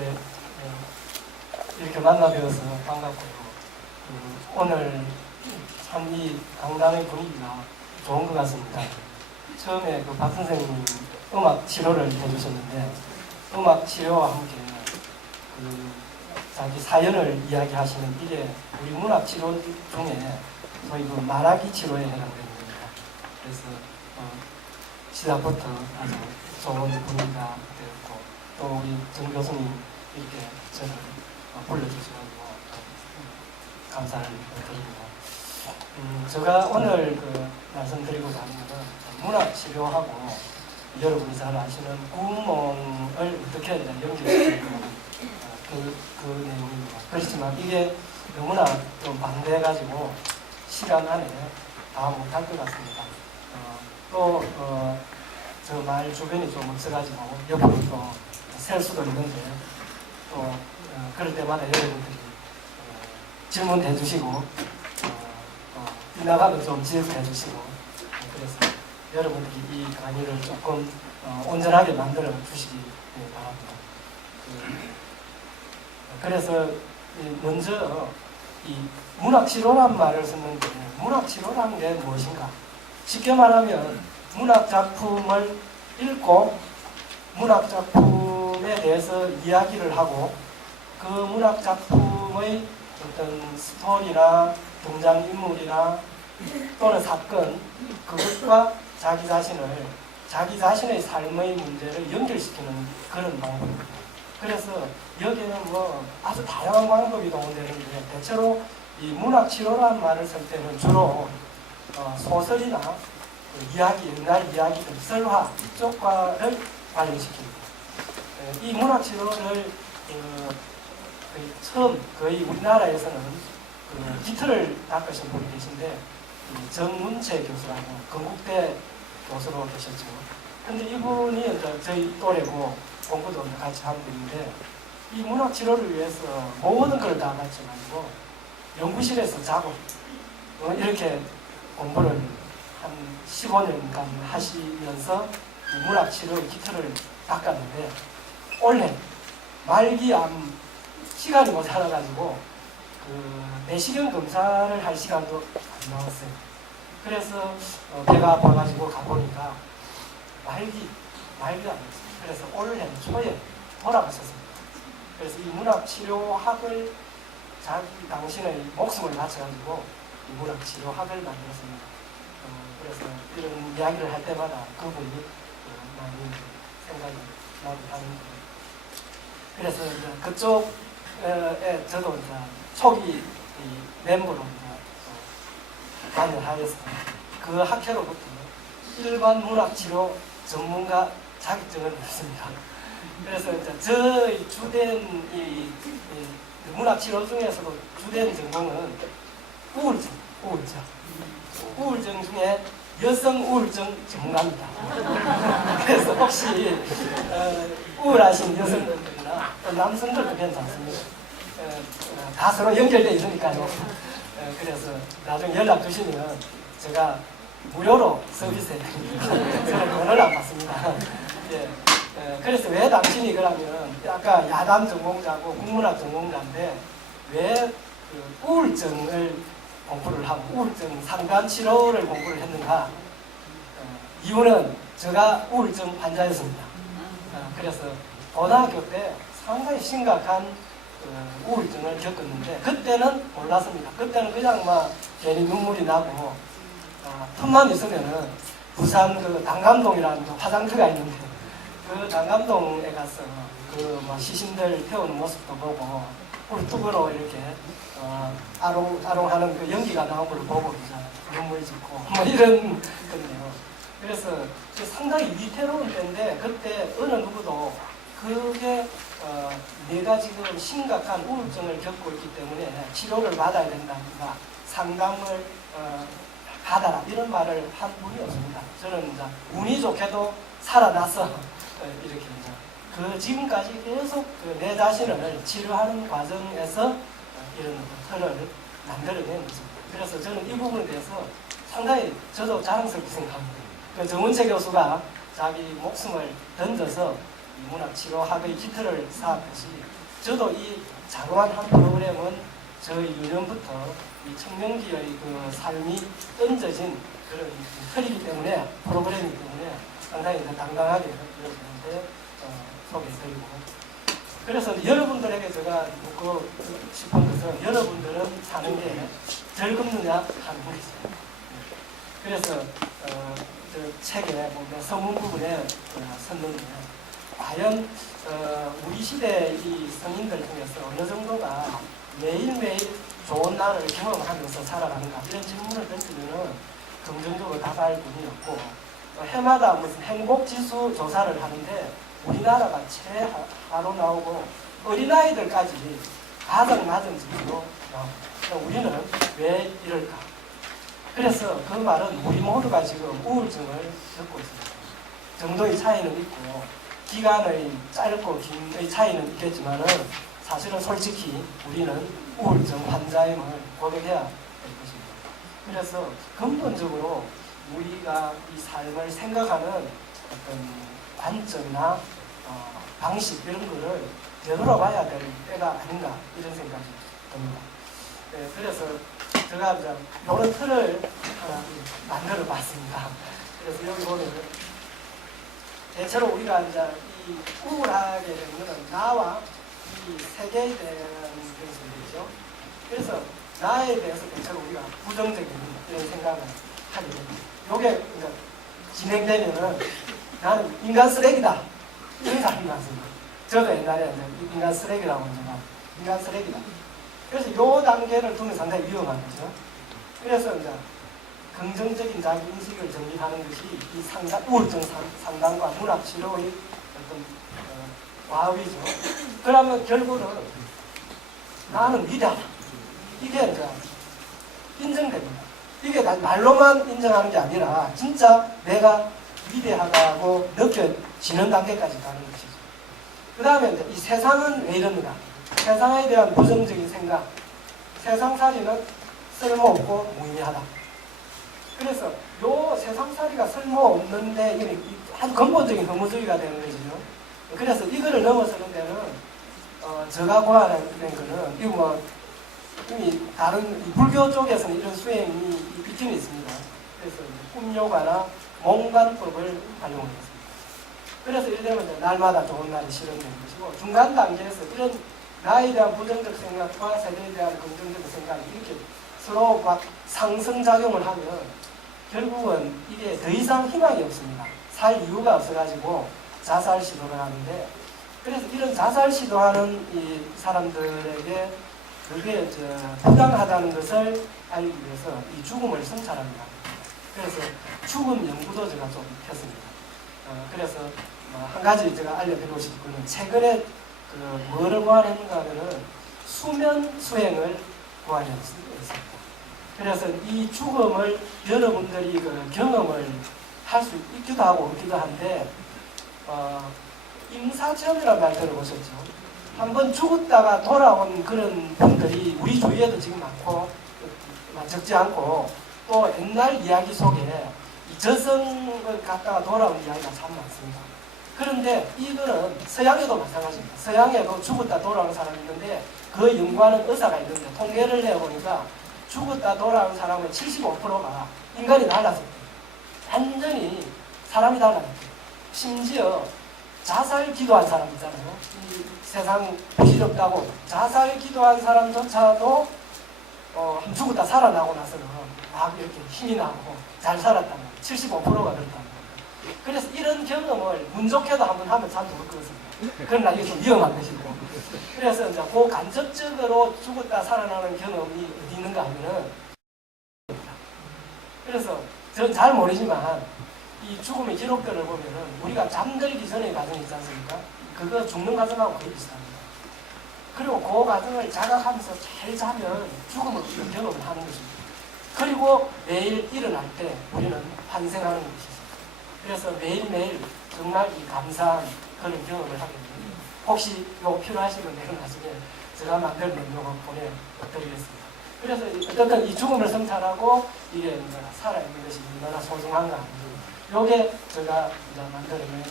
예, 이렇게 만나 뵈어서 반갑고요. 오늘 참 이 강단의 분위기가 좋은 것 같습니다. 처음에 박 선생님이 음악 치료를 해주셨는데 음악 치료와 함께 자기 사연을 이야기하시는 이게 우리 문학 치료 중에 저희 말하기 치료에 해당되는 겁니다. 그래서 시작부터 아주 좋은 분위기가 되었고 또 우리 정 교수님 이렇게 저를 불러주셔가지고 감사를 드립니다. 제가 오늘 말씀드리고자 하는 것은 문학 치료하고 여러분이 잘 아시는 구멍을 어떻게 연결시키는 그 내용입니다. 그렇지만 이게 너무나 좀 방대해가지고 시간 안에 다 못할 것 같습니다. 또 저 말 주변이 좀 없어가지고 옆으로 또 셀 수도 있는데 또 그럴 때마다 여러분들이 질문해 주시고 지나가도 좀 지적해 주시고 그래서 여러분들이 이 강의를 조금 온전하게 만들어 주시기 바랍니다. 그래서 먼저 이 문학치료란 말을 썼는데 문학치료라는 게 무엇인가? 쉽게 말하면 문학작품을 읽고 문학작품에 대해서 이야기를 하고 그 문학작품의 어떤 스토리나 등장인물이나 또는 사건 그것과 자기 자신의 삶의 문제를 연결시키는 그런 방법입니다. 그래서 여기에는 아주 다양한 방법이 동원되는데 대체로 이 문학치료라는 말을 쓸 때는 주로 소설이나 이야기, 옛날 이야기들, 설화 이쪽과를 관련시킵니다. 이 문학치료를 처음 거의 우리나라에서는 기틀을 닦으신 분이 계신데 정문채 교수라고 건국대 교수로 계셨죠. 근데 이분이 이제 저희 또래고 공부도 같이 하는 분인데 이 문학치료를 위해서 모든 걸 다 가르쳐가지고 연구실에서 자고 이렇게 공부를 한 15년간 하시면서 문학치료의 기틀을 닦았는데 올해 말기암 시간이 모자라가지고 내시경 검사를 할 시간도 안 나왔어요. 그래서 배가 아파가지고 가보니까 말기가 아니었어요. 그래서 올해 초에 돌아가셨습니다. 그래서 이 문학치료학을 당신의 목숨을 바쳐가지고 이 문학치료학을 만들었습니다. 그래서 이런 이야기를 할 때마다 그분이 많이 생각이 나고 하는 거예요. 그래서 이제 그쪽에 저도 이제 초기 멤버로 관여하여서 그 학회로부터 일반 문학치료 전문가 자격증을 받았습니다. 그래서 이제 저의 주된 문학치료 중에서도 주된 전공은 우울증 중에 여성 우울증 전문가입니다. 그래서 혹시 우울하신 여성분들이나 남성들도 괜찮습니다. 다 서로 연결되어 있으니까요. 그래서 나중에 연락 주시면 제가 무료로 서비스해 드립니다. 저는 돈을 안 받습니다. 예. 그래서 왜 당신이 그러면 아까 야담 전공자고 국문학 전공자인데 왜 우울증을 공부를 하고 우울증 상담 치료를 공부를 했는가? 이유는 제가 우울증 환자였습니다. 그래서 고등학교 때 상당히 심각한 우울증을 겪었는데 그때는 몰랐습니다. 그때는 그냥 괜히 눈물이 나고 틈만 있으면은 부산 당감동이라는 화장터가 있는데 그 당감동에 가서 시신들 태우는 모습도 보고 꿀뚝으로 이렇게 아롱아롱하는 그 연기가 나온 걸 보고 눈물이 짓고 이런 건데요. 그래서 상당히 위태로운 때인데 그때 어느 누구도 그게 내가 지금 심각한 우울증을 겪고 있기 때문에 치료를 받아야 된다든가 상담을 받아라 이런 말을 한 분이 없습니다. 저는 이제 운이 좋게도 살아나서 이렇게 지금까지 계속 내 자신을 치료하는 과정에서 이런 틀을 만들어낸 것입니다. 그래서 저는 이 부분에 대해서 상당히 저도 자랑스럽게 생각합니다. 정문채 교수가 자기 목숨을 던져서 이 문화치료학의 기틀을 쌓았듯이 저도 이 자그마한 한 프로그램은 저희 유년부터 이 청년기의 그 삶이 던져진 그런 틀이기 때문에 프로그램이기 때문에 상당히 당당하게 여러분한테 소개해드리고 그래서 여러분들에게 제가 묻고 싶은 것은 여러분들은 사는 게 즐겁느냐 하는 것이죠. 그래서 저 책에 보면 서문 부분에 썼는데 과연 우리 시대 이 성인들 중에서 어느 정도가 매일매일 좋은 날을 경험하면서 살아가는가 이런 질문을 던지면은 긍정적으로 답할 분이 없고 해마다 무슨 행복지수 조사를 하는데 우리나라가 최하로 나오고 어린아이들까지 가장 낮은 지수로 나옵니다. 우리는 왜 이럴까? 그래서 그 말은 우리 모두가 지금 우울증을 겪고 있습니다. 정도의 차이는 있고 기간의 짧고 긴의 차이는 있겠지만은 사실은 솔직히 우리는 우울증 환자임을 고백해야 될 것입니다. 그래서 근본적으로 우리가 이 삶을 생각하는 어떤 관점이나 방식 이런 거를 되돌아봐야 될 때가 아닌가 이런 생각이 듭니다. 네, 그래서 제가 이제 이런 틀을 하나 만들어 봤습니다. 그래서 여기 보면 대체로 우리가 이제 이 우울하게 되는 것은 나와 이 세계에 대한 것이죠. 그래서 나에 대해서 대체로 우리가 부정적인 이런 생각을 하게 됩니다. 이게 이제 진행되면은 나는 인간 쓰레기다 이런 사람이 많습니다. 저도 옛날에 이제 인간 쓰레기라고 제가 인간 쓰레기다. 그래서 이 단계를 두면 상당히 위험한 거죠. 그래서 이제 긍정적인 자기 인식을 정립하는 것이 이 우울증 상담과 문학 치료의 어떤 과업이죠. 그러면 결국은 나는 위대하다. 이게 이제 인정됩니다. 이게 말로만 인정하는 게 아니라 진짜 내가 위대하다고 느껴지는 단계까지 가는 것이죠. 그 다음에 이제 이 세상은 왜 이러는가? 세상에 대한 부정적인 생각, 세상살이는 쓸모없고 무의미하다. 그래서 요 세상살이가 쓸모없는데 이게 아주 근본적인 허무주의가 되는 거죠. 그래서 이거를 넘어서는 데는 제가 고안한 거는 이거 뭐 이미 다른 불교 쪽에서는 이런 수행이 비침이 있습니다. 그래서 꿈요가나 몽관법을 활용했습니다. 그래서 이를테면 날마다 좋은 날이 실현되는 것이고 중간 단계에서 이런 나에 대한 부정적 생각과 세계에 대한 긍정적 생각이 이렇게 서로 막 상승작용을 하면 결국은 이게 더 이상 희망이 없습니다. 살 이유가 없어가지고 자살 시도를 하는데 그래서 이런 자살 시도하는 이 사람들에게 그게 부당하다는 것을 알기 위해서 이 죽음을 성찰합니다. 그래서 죽음 연구도 제가 좀 폈습니다. 그래서 한 가지 제가 알려드리고 싶은 거는 최근에 뭐를 고안했는가 하면은 수면 수행을 고안했습니다. 그래서 이 죽음을 여러분들이 경험을 할 수 있기도 하고 없기도 한데 임사체험이라는 말 들어보셨죠? 한번 죽었다가 돌아온 그런 분들이 우리 주위에도 지금 많고 적지 않고 또 옛날 이야기 속에 이 저승을 갔다가 돌아온 이야기가 참 많습니다. 그런데 이거는 서양에도 마찬가지입니다. 서양에도 죽었다 돌아온 사람이 있는데 그 연구하는 의사가 있는데 통계를 내보니까 죽었다 돌아온 사람의 75%가 인간이 달라졌대요. 완전히 사람이 달라졌대요. 심지어 자살 기도한 사람 있잖아요. 이 세상 부질없다고 자살 기도한 사람조차도 죽었다 살아나고 나서는 막 이렇게 힘이 나고 잘 살았다는 거예요. 75%가 그렇다는 거예요. 그래서 이런 경험을 운 좋게도 한번 하면 참 좋을 것 같습니다. 그러나 이게 좀 위험한 것이고. 그래서 이제 그 간접적으로 죽었다 살아나는 경험이 어디 있는가 하면은 그래서 저는 잘 모르지만 이 죽음의 기록들을 보면은 우리가 잠들기 전에 과정이 있지 않습니까? 그거 죽는 과정하고 거의 비슷합니다. 그리고 그 과정을 자각하면서 잘 자면 죽음을 경험을 하는 것입니다. 그리고 매일 일어날 때 우리는 환생하는 것이죠. 그래서 매일매일 정말 이 감사한 그런 경험을 하게 됩니다. 혹시 이거 필요하시면 내가 나중에 제가 만들면 이거 보내드리겠습니다. 그래서 어쨌든 이 죽음을 성찰하고 이게 살아있는 것이 얼마나 소중한가. 요게 제가 만들어낸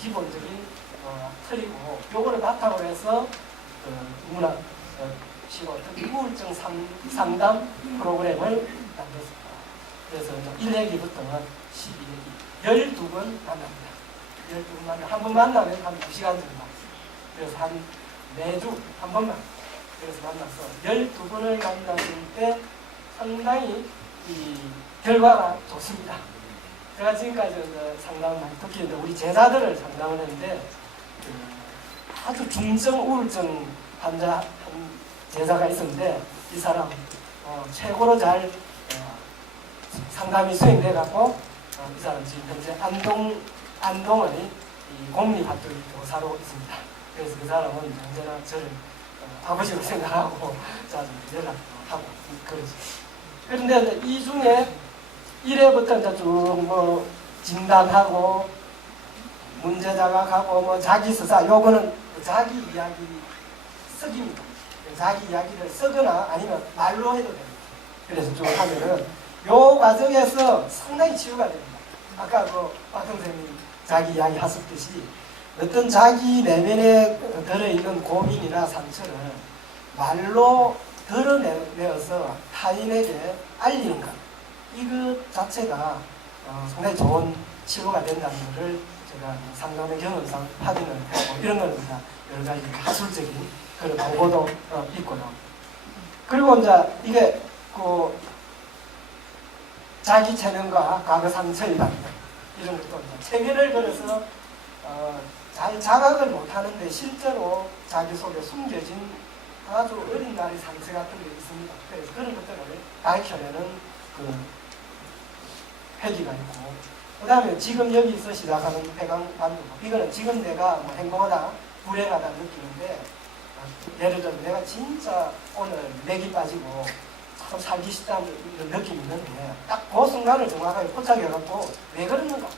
기본적인 요거를 바탕으로 해서 문학 시로 우울증 상담 프로그램을 만들었습니다. 그래서 1회기부터는 12회기 12번 만납니다. 12번 한 번 만나면 한 2시간 정도. 그래서 매주 한 번만. 그래서 만나서 12번을 만났을 때 상당히 이 결과가 좋습니다. 제가 지금까지 상담을 많이 특히 우리 제자들을 상담을 했는데 아주 중증 우울증 환자 한 제자가 있었는데 이 사람 최고로 잘 상담이 수행돼 갖고 이 사람 지금 현재 안동의 공립학교 교사로 있습니다. 그래서 그 사람은 언제나 저를 아버지로 생각하고 자주 연락도 하고 그러죠. 그런데 이 중에 1회부터 이제 쭉 진단하고 문제 자각하고 자기 서사 요거는 자기 이야기 쓰기입니다. 자기 이야기를 쓰거나 아니면 말로 해도 됩니다. 그래서 쭉 하면은 요 과정에서 상당히 치유가 됩니다. 아까 박 선생님이 자기 이야기 하셨듯이 어떤 자기 내면에 들어있는 고민이나 상처를 말로 드러내어서 타인에게 알리는 것 이것 자체가 상당히 좋은 치료가 된다는 것을 제가 상담의 경험상 확인을 하고 이런 거는 여러 가지 학술적인 그런 보고도 있고요. 그리고 이제 이게 자기 체면과 과거 상처의 발견 이런 것도 체면을 걸어서 잘 자각을 못하는데 실제로 자기 속에 숨겨진 아주 어린 날의 상처 같은 게 있습니다. 그래서 그런 것들을 밝혀내는 회기가 있고 그 다음에 지금 여기서 시작하는 폐광반도 이거는 지금 내가 행복하다 불행하다 느끼는데 예를 들어 내가 진짜 오늘 맥이 빠지고 참 살기 싫다는 느낌이 있는데 딱 그 순간을 정확하게 포착해갖고 왜 그러는가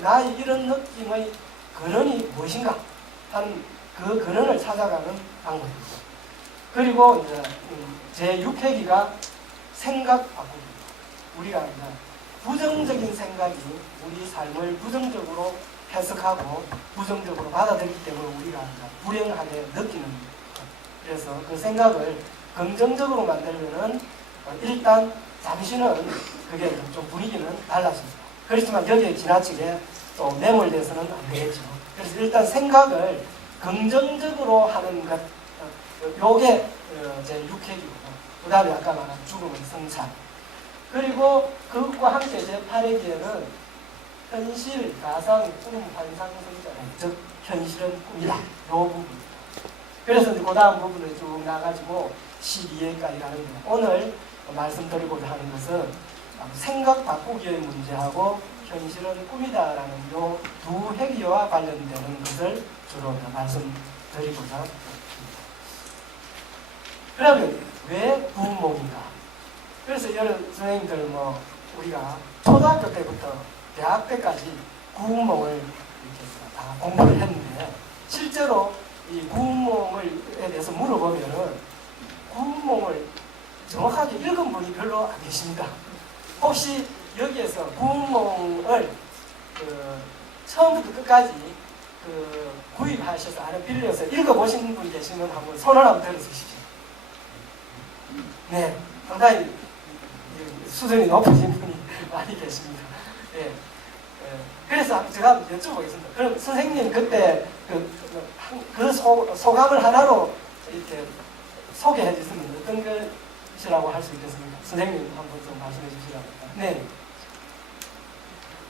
나의 이런 느낌의 근원이 무엇인가 하는 그 근원을 찾아가는 방법입니다. 그리고 이제 제6회기가 생각 바꾸기입니다. 우리가 이제 부정적인 생각이 우리 삶을 부정적으로 해석하고 부정적으로 받아들이기 때문에 우리가 불행하게 느끼는 것. 그래서 그 생각을 긍정적으로 만들면은 일단 잠시는 그게 좀 분위기는 달라집니다. 그렇지만 여기에 지나치게 또 매몰돼서는 안 되겠죠. 그래서 일단 생각을 긍정적으로 하는 것, 요게 제 6회기고 그 다음에 아까 말한 죽음의 성찰. 그리고 그것과 함께 제 8회기에는 현실, 가상, 꿈, 환상, 성찰, 즉 현실은 꿈이다. 요 부분입니다. 그래서 그 다음 부분을 쭉 나가지고 12회까지 가는데 오늘 말씀드리고자 하는 것은 생각 바꾸기의 문제하고 현실은 꿈이다라는 요 두 회기와 관련되는 것을 주로 말씀드리고자 합니다. 그러면 왜 구운몽인가? 그래서 여러 선생님들 우리가 초등학교 때부터 대학 때까지 구운몽을 이렇게 다 공부를 했는데 실제로 이 구운몽에 대해서 물어보면은 구운몽을 정확하게 읽은 분이 별로 안 계십니다. 혹시 여기에서 구운몽을 처음부터 끝까지 구입하셔서 안에 빌려서 읽어보신 분 계시면 한번 손을 한번 들어주십시오. 네, 상당히 수준이 높으신 분이 많이 계십니다. 네. 그래서 제가 여쭤보겠습니다. 그럼 선생님 그때 소감을 하나로 이렇게 소개해 주시면 어떤 것이라고 할 수 있겠습니까? 선생님 한번 좀 말씀해 주시라고. 네.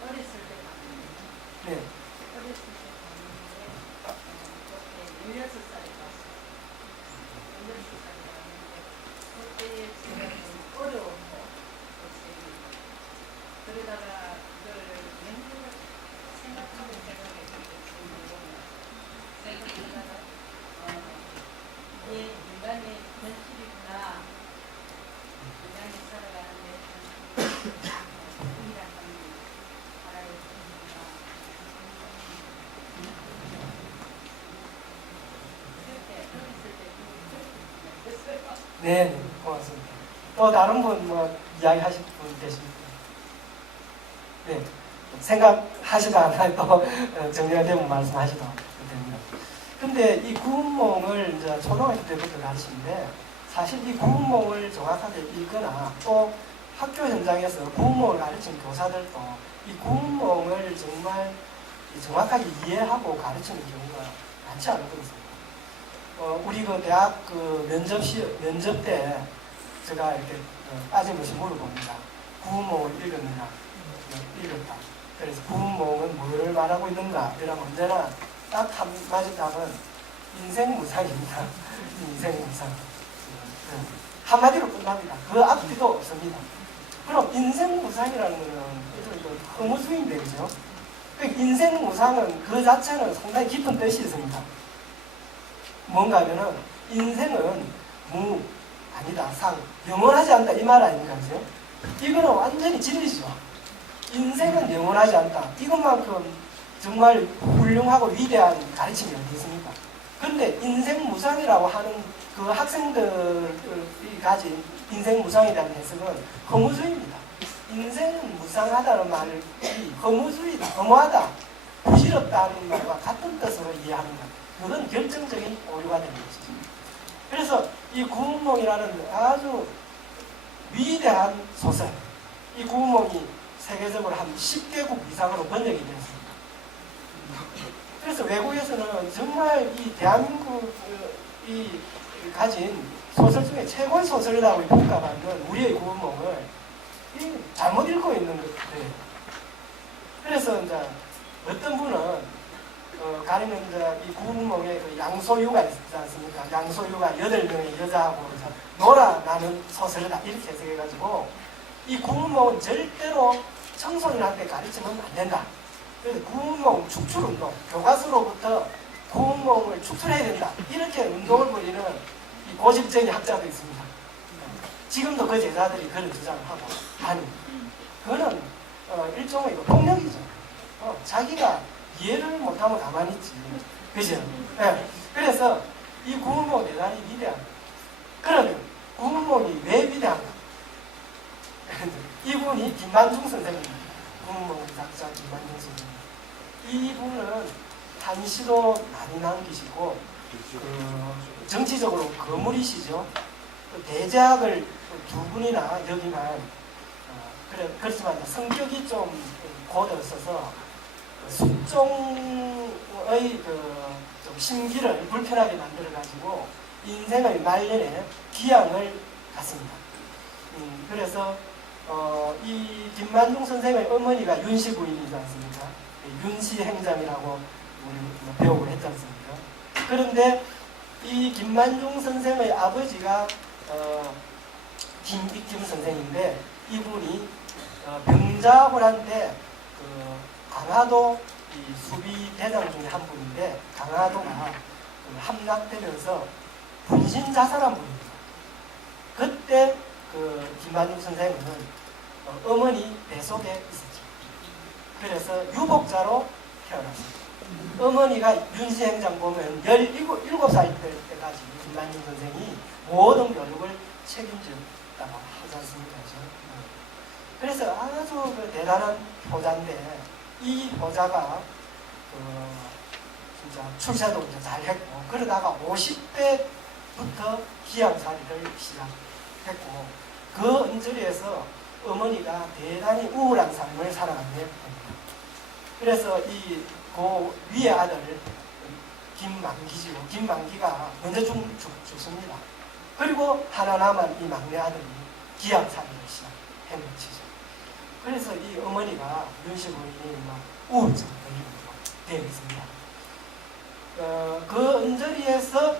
어렸을 때 봤는데, 네. 어렸을 때 봤는데, 16살에 봤어요. 16살에 봤는데, 그때 제가 좀 어려웠고, 그러다가 그걸 생각하고 생각하다가, 이게 인간의 현실이구나. 인간이 살아가는데, 네, 고맙습니다. 또 다른 분 이야기 하실 분 계십니까? 네, 생각하시다가 또 정리가 되면 말씀하시도록 됩니다. 근데 이 구운몽을 이제 초등학교 때부터 가르치는데 사실 이 구운몽을 정확하게 읽거나 또 학교 현장에서 구운몽을 가르치는 교사들도 이 구운몽을 정말 정확하게 이해하고 가르치는 경우가 많지 않은 것 같습니다. 우리 그 대학 그 면접 때 제가 이렇게 빠짐없이 물어봅니다. 구운몽을 읽었느냐? 읽었다. 그래서 구운몽은 뭐를 말하고 있는가? 이러면 언제나 딱 한마디 답은 인생무상입니다. 인생무상. 한마디로 끝납니다. 그 앞뒤도 없습니다. 그럼 인생무상이라는 것은 허무주의인데, 그죠? 인생무상은 그 자체는 상당히 깊은 뜻이 있습니다. 뭔가 하면은 인생은 아니다, 상, 영원하지 않다 이 말 아닙니까? 그죠? 이거는 완전히 진리죠. 인생은 영원하지 않다. 이것만큼 정말 훌륭하고 위대한 가르침이 어디 있습니까? 그런데 인생무상이라고 하는 그 학생들이 가진 인생무상에 대한 해석은 허무주의입니다. 인생은 무상하다는 말이 허무주의다, 허무하다, 부질없다는 말과 같은 뜻으로 이해합니다. 그건 결정적인 오류가 되는 것이죠. 그래서 이 구운몽이라는 아주 위대한 소설, 이 구운몽이 세계적으로 한 10개국 이상으로 번역이 되었습니다. 그래서 외국에서는 정말 이 대한민국이 가진 소설 중에 최고의 소설이라고 평가받는 우리의 구운몽을 잘못 읽고 있는 것들. 그래서 이제 어떤 분은 가리는 이제 이 구운몽에 그 양소유가 있지 않습니까? 양소유가 8명의 여자하고 놀아나는 소설이다 이렇게 해석해가지고 이 구운몽은 절대로 청소년한테 가르치면 안 된다. 그래서 구운몽 축출운동, 교과서로부터 구운몽을 축출해야 된다. 이렇게 운동을 벌이는 이 고집쟁이 학자도 있습니다. 지금도 그 제자들이 그런 주장을 하고, 아니, 그거는 일종의 폭력이죠. 자기가 이해를 못하면 가만히 있지. 그죠? 네. 그래서 이 구운몽 대단히 위대합니다. 그러면 구운몽이 왜 위대한가? 이분이 김만중 선생님입니다. 구운몽 작자 김만중 선생님. 이분은 한시도 많이 남기시고 정치적으로 거물이시죠. 대작을 두 분이나 여기만 그렇지만 성격이 좀 고되었어서 숙종의 좀 심기를 불편하게 만들어가지고 인생의 말년에 기양을 갔습니다. 그래서 이 김만중 선생의 어머니가 윤씨 부인이지 않습니까? 윤씨 행장이라고 우리 배우고 했지 않습니까? 그런데 이 김만중 선생의 아버지가 김익김 선생인데 이분이 병자호란때 강화도 이 수비 대장 중에 한 분인데 강화도가 함락되면서 분신 자살한 분입니다. 그때 김만중 선생은 어머니 뱃속에 있었죠. 그래서 유복자로 태어났습니다. 어머니가 윤씨 행장 보면 17살 때까지 김만중 선생이 모든 교육을 책임졌다고 하지 않습니까? 그래서 아주 대단한 효자인데 이 효자가 진짜 출세도 이제 잘 했고 그러다가 50대부터 기양살이를 시작했고 그 언저리에서 어머니가 대단히 우울한 삶을 살아가게 됩니다. 그래서 그 위의 아들 김만기지요. 김만기가 먼저 죽습니다. 그리고 하나 남은 이 막내 아들이 기양살이를 시작한 것이죠. 그래서 이 어머니가 윤씨 부인이 막 우울증 걸리고 되어 있습니다. 그 언저리에서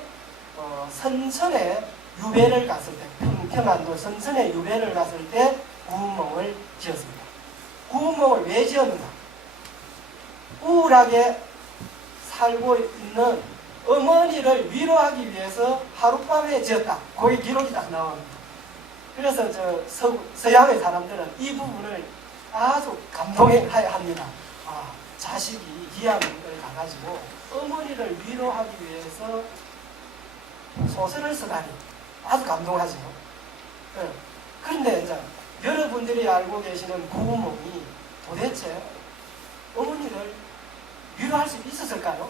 선천에 유배를 갔을 때 평안도 선천에 유배를 갔을 때 구운몽을 지었습니다. 구운몽을 왜 지었는가? 우울하게 살고 있는 어머니를 위로하기 위해서 하룻밤에 지었다. 거기 기록이 딱 나옵니다. 그래서 서양의 사람들은 이 부분을 아주 감동해야 합니다. 자식이 기양을 가가지고 어머니를 위로하기 위해서 소설을 쓰다니 아주 감동하죠. 그런데 이제 여러분들이 알고 계시는 구운몽이 도대체 어머니를 위로할 수 있었을까요?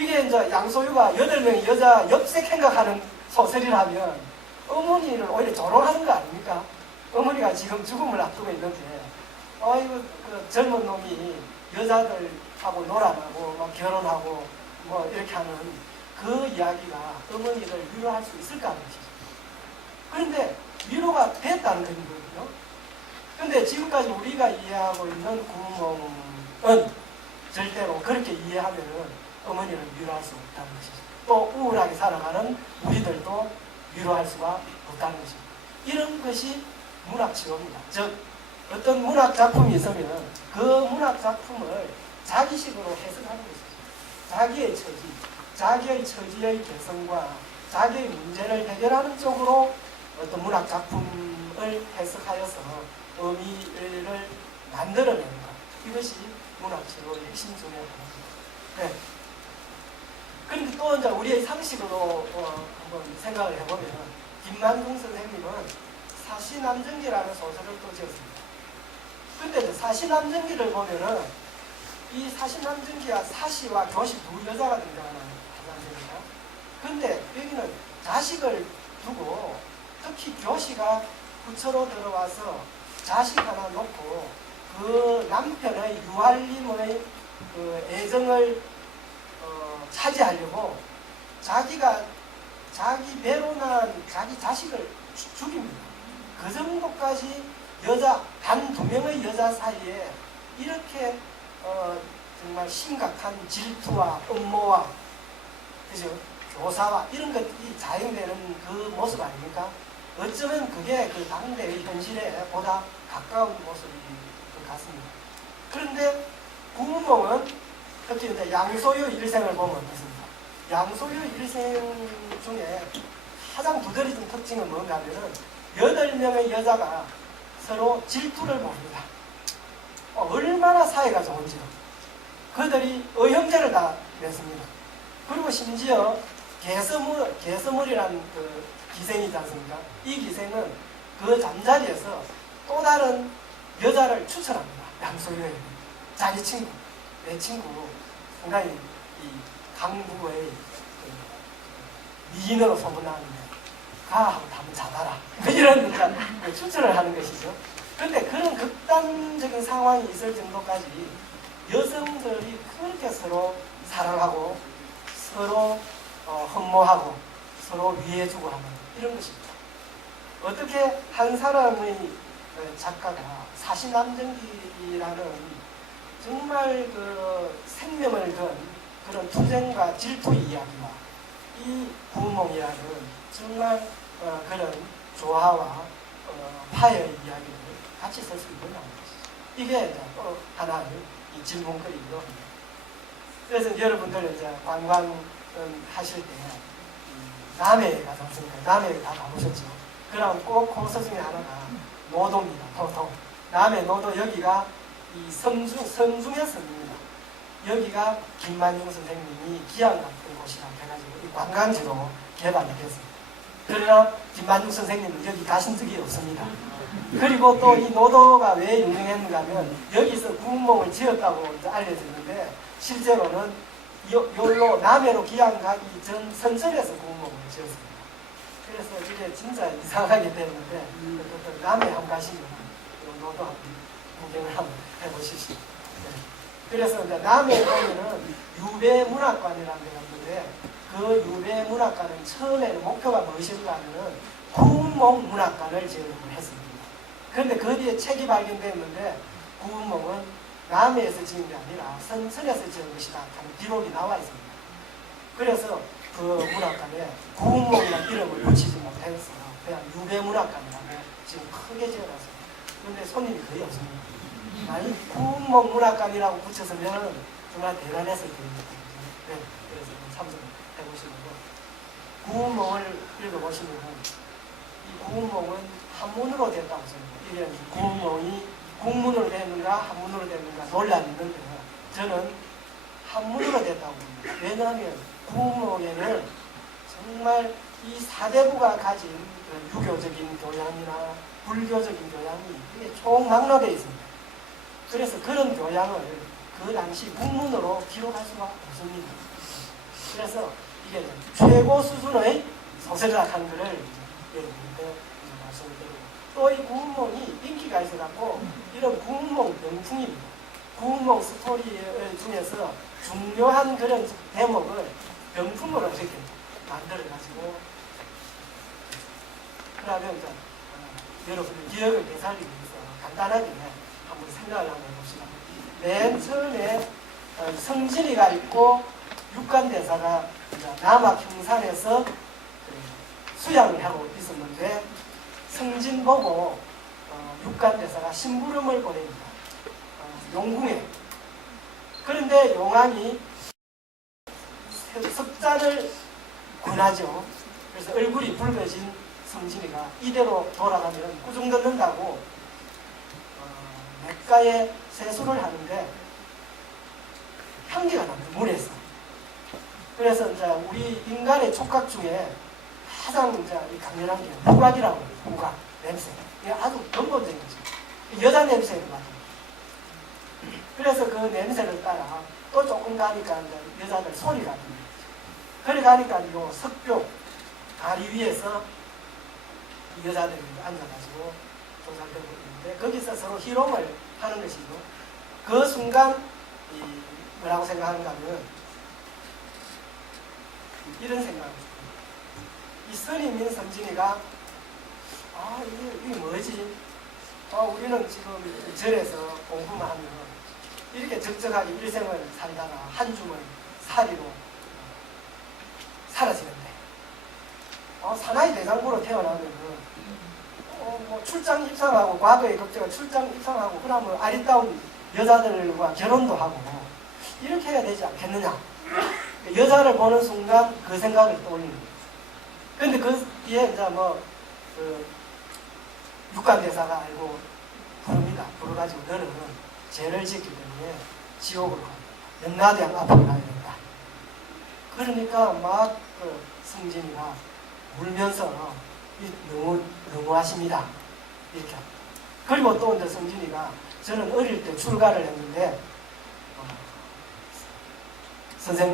이게 이제 양소유가 8명의 여자 엽색 행각하는 소설이라면 어머니를 오히려 조롱하는 거 아닙니까? 어머니가 지금 죽음을 앞두고 있는데 아이고 그 젊은 놈이 여자들하고 놀아나고 막 결혼하고 뭐 이렇게 하는 그 이야기가 어머니를 위로할 수 있을까 하는 것이죠. 그런데 위로가 됐다는 거거든요. 그런데 지금까지 우리가 이해하고 있는 구멍은 절대로 그렇게 이해하면은 어머니를 위로할 수 없다는 것이죠. 또 우울하게 살아가는 우리들도 위로할 수가 없다는 것입니다. 이런 것이 문학치료입니다. 즉 어떤 문학 작품이 있으면 그 문학 작품을 자기식으로 해석하는 것이죠. 자기의 처지, 자기의 처지의 개성과 자기의 문제를 해결하는 쪽으로 어떤 문학 작품을 해석하여서 의미를 만들어내는 것. 이것이 문학치료의 핵심 중에 하나입니다. 네. 그런데 또 이제 우리의 상식으로 한번 생각을 해보면 김만중 선생님은 사시남정기라는 소설을 또 지었습니다. 근데 이제 사시남정기를 보면은 이 사시남정기와 사시와 교시 두 여자가 등장하는 사람입니다. 근데 여기는 자식을 두고 특히 교시가 부처로 들어와서 자식 하나 놓고 그 남편의 유할림의 그 애정을 차지하려고 자기가 자기 배로 난 자기 자식을 죽입니다. 그 정도까지 여자 단 2명의 여자 사이에 이렇게 정말 심각한 질투와 음모와 그죠? 교사와 이런 것이 자행되는 그 모습 아닙니까? 어쩌면 그게 그 당대의 현실에 보다 가까운 모습인 것 같습니다. 그런데 구문몽은 특히 이제 양소유 일생을 보면 있습니다. 양소유 일생 중에 가장 두드러진 특징은 뭔가 하면은 8명의 여자가 서로 질투를 모릅니다. 얼마나 사이가 좋은지요. 그들이 의형제를 다 맺습니다. 그리고 심지어 개서물이라는 그 기생이지 않습니까? 이 기생은 그 잠자리에서 또 다른 여자를 추천합니다. 양소유에게. 자기 친구, 내 친구, 상당히 이 강부의 그 미인으로 소문나는데 가 하고 한번 잡아라. 이런 그러니까 추천을 하는 것이죠. 그런데 그런 극단적인 상황이 있을 정도까지 여성들이 그렇게 서로 사랑하고 서로 흠모하고 서로 위해주고 하는 이런 것입니다. 어떻게 한 사람의 작가가 사시남정기라는 정말 그 생명을 건 그런 투쟁과 질투 이야기와 이 구몽이라는 정말 그런 조화와 파의 이야기를 같이 쓸 수 있는 것이죠. 이게 이제 또 하나의 이 질문거리이기도 합니다. 그래서 여러분들 이제 관광 하실 때 남해에 가지 않습니까? 남해에 다 가보셨죠? 그럼 꼭 코스 중에 하나가 노도입니다. 노도. 남해 노도 여기가 이 성중의 섬입니다. 여기가 김만중 선생님이 기양 같은 곳이라고 해가지고 이 관광지로 개발이 됐습니다. 그러나 김만중 선생님은 여기 가신 적이 없습니다. 그리고 또 이 노도가 왜 유명했는가 하면 여기서 구문몽을 지었다고 이제 알려졌는데 실제로는 여기로 남해로 기양 가기 전 선천에서 구문몽을 지었습니다. 그래서 이게 진짜 이상하게 됐는데 남해 한번 가시면 노도 한번 구경을 한번 해보시죠. 네. 그래서 이제 남해에 보면은 유배문학관이라는 데가 있는데 그 유배문학관은 처음에는 목표가 무엇인가 하면은 구문몽 문학관을 지으려고 했습니다. 그런데 그 뒤에 책이 발견됐는데 구문몽은 남해에서 지은 게 아니라 선천에서 지은 것이다 하는 기록이 나와 있습니다. 그래서 그 문학관에 구문몽이라는 이름을 붙이지 못해서 그냥 유배문학관이라고 지금 크게 지어놨습니다. 그런데 손님이 거의 없습니다. 아니 구문몽 문학관이라고 붙였으면 정말 대단했을 겁니다. 네, 그래서 참석해보시는 거. 구문몽을 읽어보시면 이 구문몽은 한문으로 됐다고 생각합니다. 이게 구문몽이 국문으로 됐는가 한문으로 됐는가 논란이 있는데 저는 한문으로 됐다고 봅니다. 왜냐하면 구문몽에는 정말 이 사대부가 가진 그 유교적인 교양이나 불교적인 교양이 이게 총망라되어 있습니다. 그래서 그런 교양을 그 당시 국문으로 기록할 수가 없습니다. 그래서 이게 최고 수준의 소설이라 하는 것을 여러분께 말씀을 드리고, 또 이 구운몽이 인기가 있어갖고 이런 구운몽 명풍입니다. 구운몽 스토리 중에서 중요한 그런 대목을 명품으로 이렇게 만들어가지고, 그러면 이제 여러분의 기억을 되살리기 위해서 간단하게 한번 생각을 한번 해봅시다. 맨 처음에 성진이가 있고 육관대사가 남학 형산에서 수양을 하고 있었는데, 성진 보고 육관대사가 심부름을 보냅니다. 용궁에. 그런데 용왕이 석잔을 권하죠. 그래서 얼굴이 붉어진 성진이가 이대로 돌아가면 꾸중 듣는다고 냇가에 세수를 하는데 향기가 납니다. 물에서. 그래서 이제 우리 인간의 촉각 중에 가장 이제 강렬한 게 후각이라고 해요. 후각, 냄새. 이게 아주 근본적인 거죠. 여자 냄새를 맡아요. 그래서 그 냄새를 따라 또 조금 가니까 이제 여자들 소리가 들려요. 그래 가니까 요 석벽 다리 위에서 여자들이 앉아가지고 조사되고 있는데, 거기서 서로 희롱을 하는 것이고, 그 순간 뭐라고 생각하는가 하면 이런 생각을 해요. 이 선임인 성진이가 이게 뭐지? 우리는 지금 절에서 공부만 하면 이렇게 적적하게 일생을 살다가 한 줌의 사리로 사라지는데, 사나이 대장부로 태어나면 뭐 출장 입상하고, 과거의 걱정을 출장 입상하고, 그러면 아리따운 여자들과 결혼도 하고 이렇게 해야 되지 않겠느냐. 여자를 보는 순간 그 생각을 떠올리는 거예요. 근데 그 뒤에 이제 육관대사가 알고 부릅니다. 부르가지고 너는 죄를 짓기 때문에 지옥으로 가. 연나대왕 앞으로 가야 된다. 그러니까 막 성진이가 울면서 너무하십니다. 이렇게. 그리고 또 이제 성진이가, 저는 어릴 때 출가를 했는데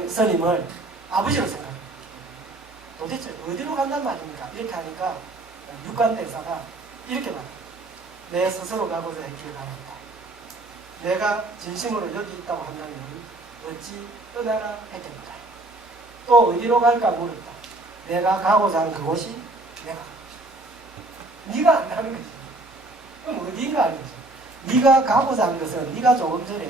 선임을 아버지로 생각해요. 도대체 어디로 간단 말입니까? 이렇게 하니까 육관대사가 이렇게 말해요. 내 스스로 가고자 했길 바란다. 내가 진심으로 여기 있다고 한다면 어찌 떠나라 했겠다. 또 어디로 갈까 물었다. 내가 가고자 하는 그곳이 내가. 네가 안다는 거지. 그럼 어디인가 하는 거지. 네가 가고자 하는 것은, 네가 조금 전에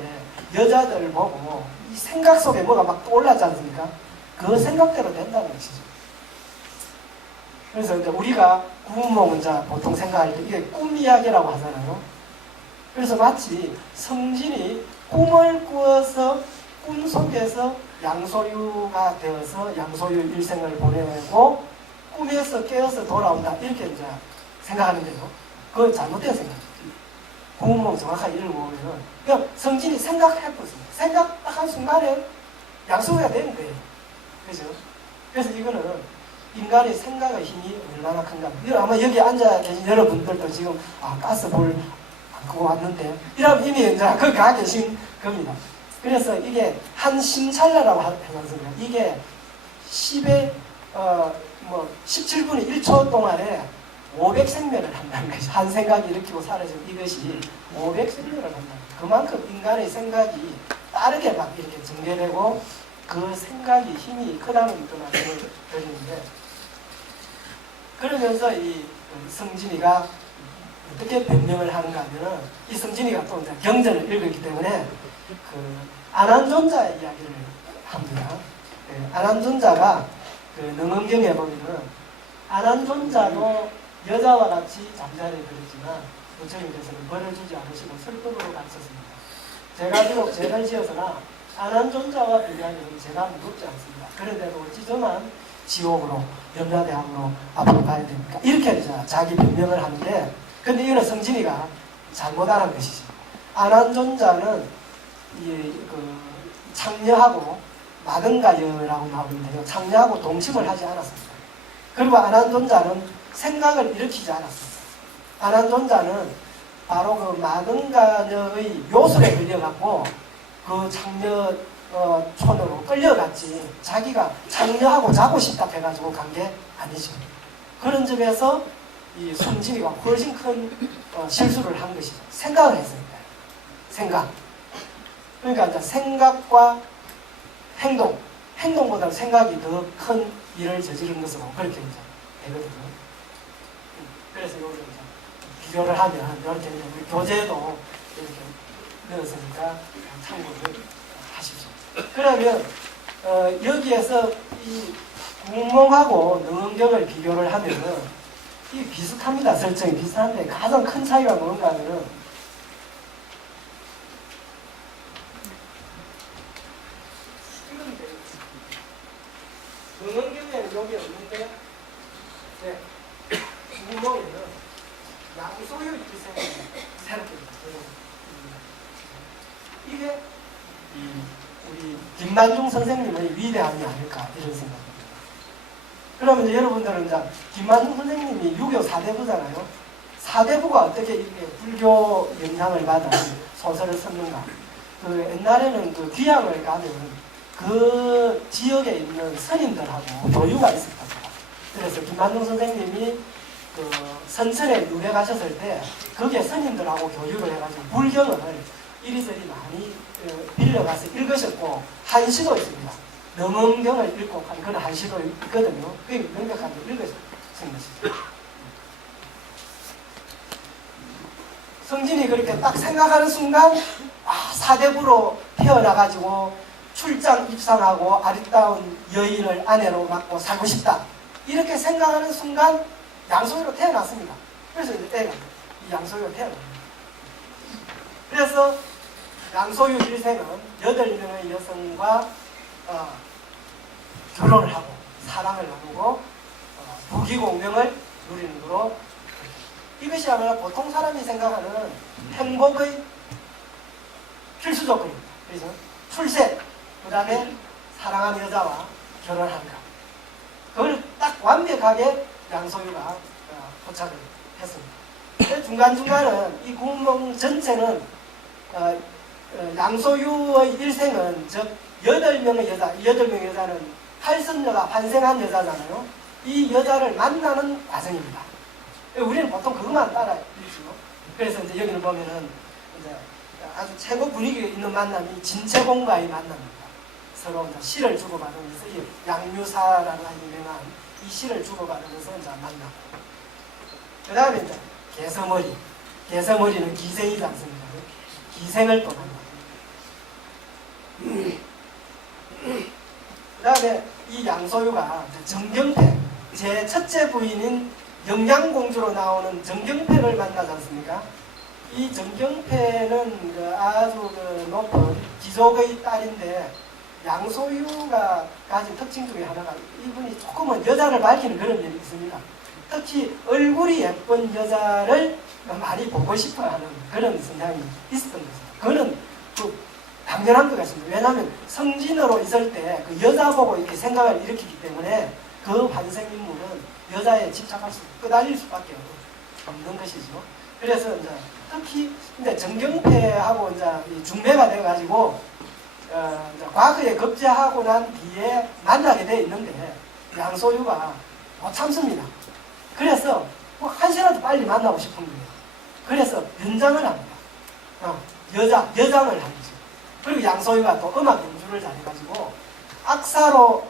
여자들 보고 이 생각 속에 뭐가 막 떠올랐지 않습니까? 그 생각대로 된다는 것이죠. 그래서 이제 우리가 구운몽은 보통 생각할 때 이게 꿈 이야기라고 하잖아요. 그래서 마치 성진이 꿈을 꾸어서 꿈 속에서 양소유가 되어서 양소유 일생을 보내고 꿈에서 깨어서 돌아온다, 이렇게 이제 생각하는데요. 그건 잘못된 생각이에요. 구운몽 정확하게 읽어보면 그냥 성진이 생각해보습니다. 생각 딱 한 순간에 양소유가 되는 거예요. 그죠? 그래서 이거는 인간의 생각의 힘이 얼마나 큰가. 아마 여기 앉아 계신 여러분들도 지금 가스불 안 끄고 왔는데, 이러면 이미 이제 그 가 계신 겁니다. 그래서 이게 한 심찰나라고 하잖아요. 이게 17분의 1초 동안에 500생명을 한다는 것이, 한 생각이 일으키고 사라지고 이것이 500생명을 한다는 거예요. 그만큼 인간의 생각이 빠르게 막 이렇게 전개되고 그 생각이 힘이 크다는 그 말씀을 드리는데, 그러면서 이 성진이가 어떻게 변명을 하는가 하면은, 이 성진이가 또 이제 경전을 읽었기 때문에 안한존자의 이야기를 합니다. 안한존자가 능언경에 보면은 안한존자도 여자와 같이 잠자리에 들었지만 부처님께서는 벌을 주지 않으시고 설법으로 가르쳤습니다. 제가 비록 죄를 지어서나 안한존자와 비교하면 제가 높지 않습니다. 그런데도 어찌 저만 지옥으로, 염라대왕으로 앞으로 가야 됩니까? 이렇게 자기 변명을 하는데, 근데 이거는 성진이가 잘못 알은 것이죠. 안한존자는 창녀하고 마등가여라고 나오는데요. 창녀하고 동침을 하지 않았습니다. 그리고 안한존자는 생각을 일으키지 않았습니다. 안한존자는 바로 그 마등가녀의 요술에 걸려갖고 그 장녀촌으로 끌려갔지 자기가 장녀하고 자고 싶다 해가지고 간 게 아니죠. 그런 점에서 이 성진이가 훨씬 큰 실수를 한 것이죠. 생각을 했으니까요. 생각. 그러니까 이제 생각과 행동보다 생각이 더 큰 일을 저지른 것으로 그렇게 이제 되거든요. 그래서 여기 이제 비교를 하면 이렇게 우리 교재도 이렇게 넣었으니까 참고를 하십시오. 그러면 여기에서 이 구멍하고 능엄경을 비교를 하면은 이 비슷합니다. 설정이 비슷한데 가장 큰 차이가 뭔가 하면은 능엄경에는 여기 없는데 네. 구멍에는 양소유 일생이 새롭게 이게 우리 김만중 선생님의 위대함이 아닐까 이런 생각입니다. 그러면 여러분들은 이제 김만중 선생님이 유교 4대부잖아요. 4대부가 어떻게 이렇게 불교 영향을 받은 소설을 썼는가? 그 옛날에는 그 귀향을 가면 그 지역에 있는 스님들하고 교류가 있었답니다. 그래서 김만중 선생님이 그 선천에 유배 가셨을 때 거기에 스님들하고 교류를 해가지고 불경을 이리저리 많이 빌려가서 읽으셨고 한시도 있습니다. 능엄경을 읽고 한 그런 한시도 있거든요. 그게 명백하게 읽으신 것이죠. 성진이 그렇게 딱 생각하는 순간 사대부로 태어나가지고 출장 입산하고 아리따운 여인을 아내로 맡고 살고 싶다. 이렇게 생각하는 순간 양소유로 태어났습니다. 그래서 이제 애가 이 양소유로 태어납니다. 그래서 양소유 일생은 8명의 여성과 결혼을 하고 사랑을 나누고 부귀공명을 누리는 거로 이것이야말로 보통 사람이 생각하는 행복의 필수 조건입니다. 그래서 출세, 그 다음에 사랑하는 여자와 결혼하는 것. 그걸 딱 완벽하게 양소유가 포착을 했습니다. 중간중간은 이 구멍 전체는 양소유의 일생은 즉 8명의 여자, 8명의 여자는 팔선녀가 환생한 여자잖아요. 이 여자를 만나는 과정입니다. 우리는 보통 그것만 따라 읽죠. 그래서 이제 여기는 보면은 이제 아주 최고 분위기 있는 만남이 진채공과의 만남입니다. 서로 이제 시를 주고받으면서 이 양유사라는 유명한 이 시를 주고받으면서 이제 만나고. 그 다음에 이제 개서머리. 개서머리는 기생이지 않습니까? 기생을 또 만나고. 그 다음에 이 양소유가 정경패, 제 첫째 부인인 영양공주로 나오는 정경패를 만나지 않습니까? 이 정경패는 아주 높은 귀족의 딸인데 양소유가 가진 특징 중에 하나가 이분이 조금은 여자를 밝히는 그런 면이 있습니다. 특히 얼굴이 예쁜 여자를 많이 보고 싶어 하는 그런 성향이 있었던 거죠. 그거는 당연한 것 같습니다. 왜냐하면 성진으로 있을 때 그 여자 보고 이렇게 생각을 일으키기 때문에 그 환생인물은 여자에 집착할 수, 끄달릴 수밖에 없는 것이죠. 그래서 이제 특히 이제 정경패하고 이제 중매가 돼가지고 이제 과거에 급제하고 난 뒤에 만나게 돼 있는데 양소유가 못 참습니다. 그래서 뭐 한시라도 빨리 만나고 싶은 거예요. 그래서 연장을 합니다. 여장을 합니다. 그리고 양소유가 또 음악 연주를 잘해가지고 악사로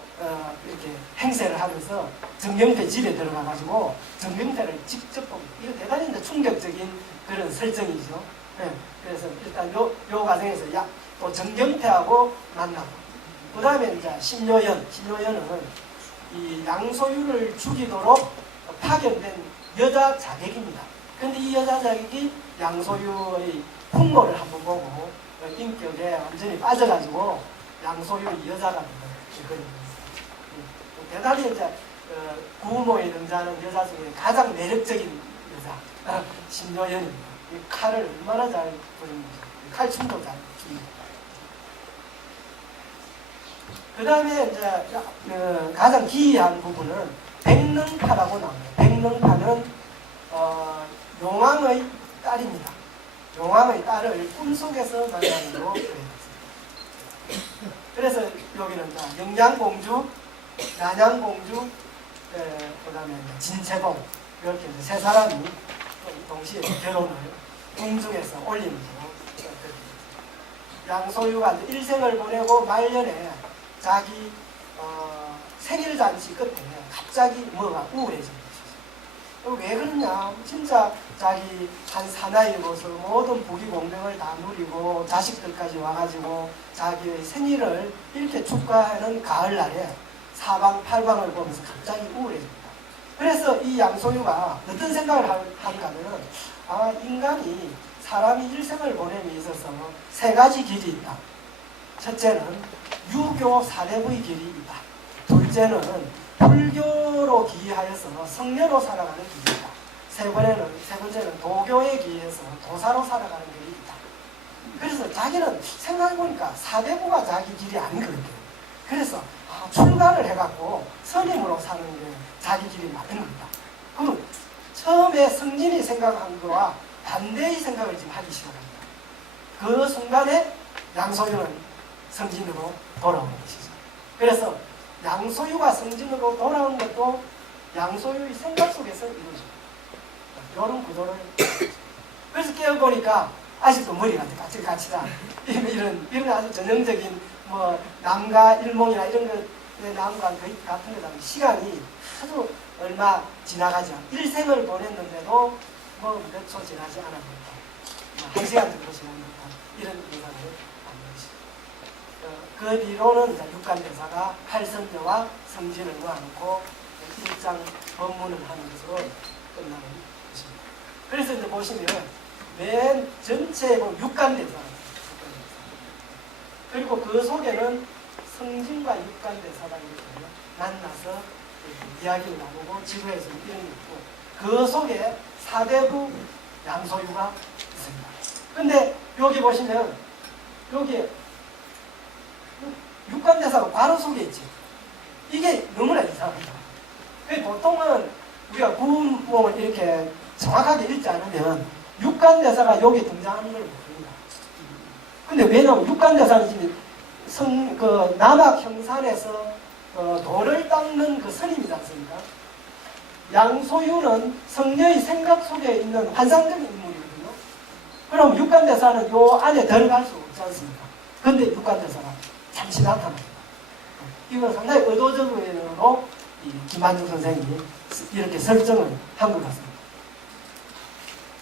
이렇게 행세를 하면서 정경태 집에 들어가가지고 정경태를 직접 봅니다. 이거 대단히 이제 충격적인 그런 설정이죠. 네. 그래서 일단 요 과정에서 또 정경태하고 만나고, 그 다음에 이제 신묘연은 이 양소유를 죽이도록 파견된 여자 자객입니다. 근데 이 여자 자객이 양소유의 풍모를 한번 보고 인격에 완전히 빠져가지고 양소유 여자가 되는 대단히 이제 구모에 등장하는 여자 중에 가장 매력적인 여자 신묘연입니다. 이 칼을 얼마나 잘 부리는지, 칼춤도 잘 춥니다. 그 다음에 이제 가장 기이한 부분은 백능파라고 나옵니다. 백능파는 용왕의 딸입니다. 용왕의 딸을 꿈속에서 만나는 걸로 되어 있습니다. 그래서 여기는 영양공주, 난양공주, 그다음에 진채동 이렇게 세 사람이 동시에 결혼을 궁중에서 올리는 거고, 양소유가 일생을 보내고 말년에 자기 생일 잔치 끝에 갑자기 뭐가 우울해지는 것이죠. 왜 그러냐? 진짜 자기 한 사나이 모습 모든 부귀공명을 다 누리고 자식들까지 와가지고 자기의 생일을 이렇게 축하하는 가을날에 사방팔방을 보면서 갑자기 우울해집니다. 그래서 이 양소유가 어떤 생각을 하는가 하면은 인간이 사람이 일생을 보냄에 있어서 세 가지 길이 있다. 첫째는 유교 사대부의 길이 있다. 둘째는 불교로 기이하여서 성례로 살아가는 길이 있다. 세 번째는 도교에 기이해서 도사로 살아가는 길이 있다. 그래서 자기는 생각해보니까 사대부가 자기 길이 아닌 것 같아요. 그래서 출가를 해갖고 선임으로 사는 게 자기 길이 맞는 겁니다. 그럼 처음에 성진이 생각한 거와 반대의 생각을 지금 하기 시작합니다. 그 순간에 양소유는 성진으로 돌아오는 것이죠. 그래서 양소유가 성진으로 돌아온 것도 양소유의 생각 속에서 이루어집니다. 이런 구도를 그래서 깨어보니까 아직도 머리가 까칠까칠한 이런 아주 전형적인 뭐 남과 일몽이나 이런 것의 남과 거의 같은 거다. 시간이 아주 얼마 지나가지 않고 일생을 보냈는데도 뭐 몇 초 지나지 않았는데 한 시간 정도 지난 듯한 이런 인상을 받는 것이죠. 그 뒤로는 육간대사가 팔선녀와 성진을 모아놓고 일장 법문을 하는 것으로 끝나는 것입니다. 그래서 이제 보시면 맨 전체에 보면 육간대사 그리고 그 속에는 성진과 육간대사가 이렇게 만나서 이야기를 나누고 지구에서 이런 게 있고 그 속에 사대부 양소유가 있습니다. 근데 여기 보시면 여기에 육간대사가 괄호 속에 있지. 이게 너무나 이상합니다. 보통은 우리가 구문을 이렇게 정확하게 읽지 않으면 육간대사가 여기 등장하는 걸 모릅니다. 근데 왜냐하면 육간대사는 지금 남악 형산에서 돌을 닦는 그 스님이지 않습니까? 양소유는 성녀의 생각 속에 있는 환상적인 인물이거든요. 그럼 육간대사는 요 안에 들어갈 수 없지 않습니까? 근데 육간대사가 잠시 나타납니다. 이건 상당히 의도적으로 김한중 선생님이 이렇게 설정을 한 것 같습니다.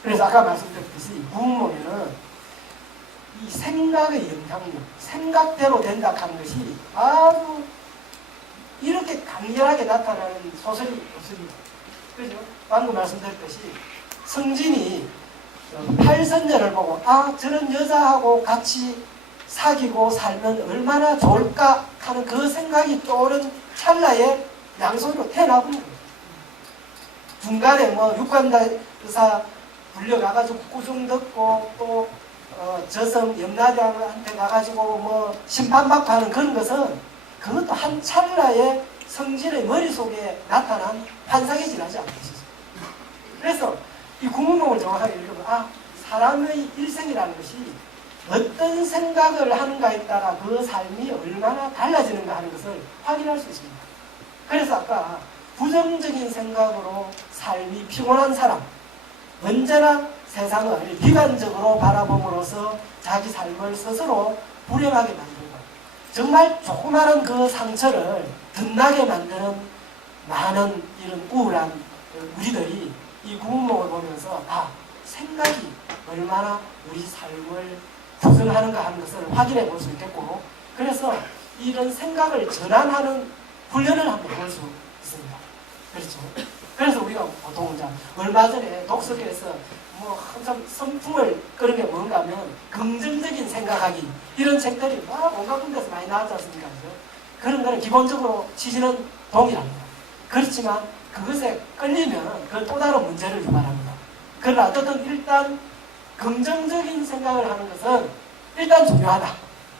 그래서 아까 말씀드렸듯이 구문에는 이 생각의 영향력, 생각대로 된다 하는 것이 아주 이렇게 강렬하게 나타나는 소설이 없습니다. 그죠? 방금 말씀드렸듯이 성진이 팔선녀를 보고 저런 여자하고 같이 사귀고 살면 얼마나 좋을까 하는 그 생각이 떠오른 찰나에 양소유로 태어나버린 거예요. 중간에 육관대사 불려가가지고 꾸중 듣고 또 저성 염라대왕한테 가가지고 심판받고 하는 그런 것은 그것도 한 찰나에 성진의 머릿속에 나타난 환상이 지나지 않는 것이죠. 그래서 이 구문몽을 정확하게 읽으면 사람의 일생이라는 것이 어떤 생각을 하는가에 따라 그 삶이 얼마나 달라지는가 하는 것을 확인할 수 있습니다. 그래서 아까 부정적인 생각으로 삶이 피곤한 사람, 언제나 세상을 비관적으로 바라봄으로써 자기 삶을 스스로 불행하게 만들고 정말 조그마한 그 상처를 덧나게 만드는 많은 이런 우울한 우리들이 이 구문몽을 보면서 생각이 얼마나 우리 삶을 구성하는가 하는 것을 확인해 볼 수 있겠고, 그래서 이런 생각을 전환하는 훈련을 한번 할 수 있습니다. 그렇죠? 그래서 우리가 보통 얼마 전에 독서계에서 항상 선풍을 끄는 게 뭔가 하면 긍정적인 생각하기 이런 책들이 온갖 군데서 많이 나왔지 않습니까? 그런 거는 기본적으로 취지는 동일합니다. 그렇지만 그것에 끌리면 그건 또 다른 문제를 유발합니다. 그러나 어쨌든 일단 긍정적인 생각을 하는 것은 일단 중요하다.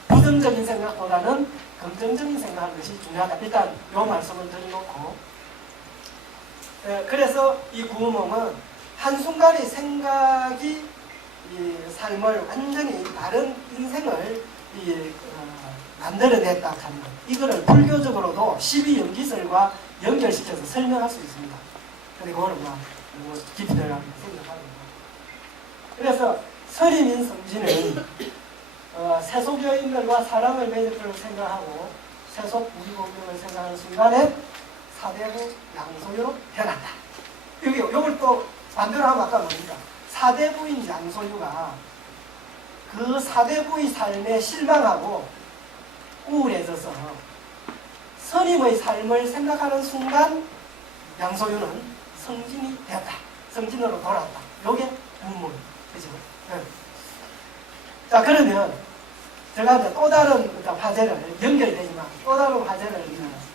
부정적인 생각보다는 긍정적인 생각하는 것이 중요하다. 일단 이 말씀을 드려놓고, 그래서 이 구문몽은 한순간의 생각이 이 삶을 완전히 다른 인생을 만들어냈다 하는 것. 이거를 불교적으로도 12연기설과 연결시켜서 설명할 수 있습니다. 근데 그거는 뭐 깊이 들어가면 생각하고. 그래서 서리민 성지는 세속여인들과 사랑을 맺을 걸 생각하고 세속 우리공경을 생각하는 순간에 사대부 양소유로 변한다. 요걸 또 반대로 하면 아까 뭡니까? 사대부인 양소유가 그 사대부의 삶에 실망하고 우울해져서 선임의 삶을 생각하는 순간 양소유는 성진이 되었다. 성진으로 돌아왔다. 요게 문문. 그죠? 네. 자, 그러면 제가 이제 또 다른 화제를, 연결되지만 또 다른 화제를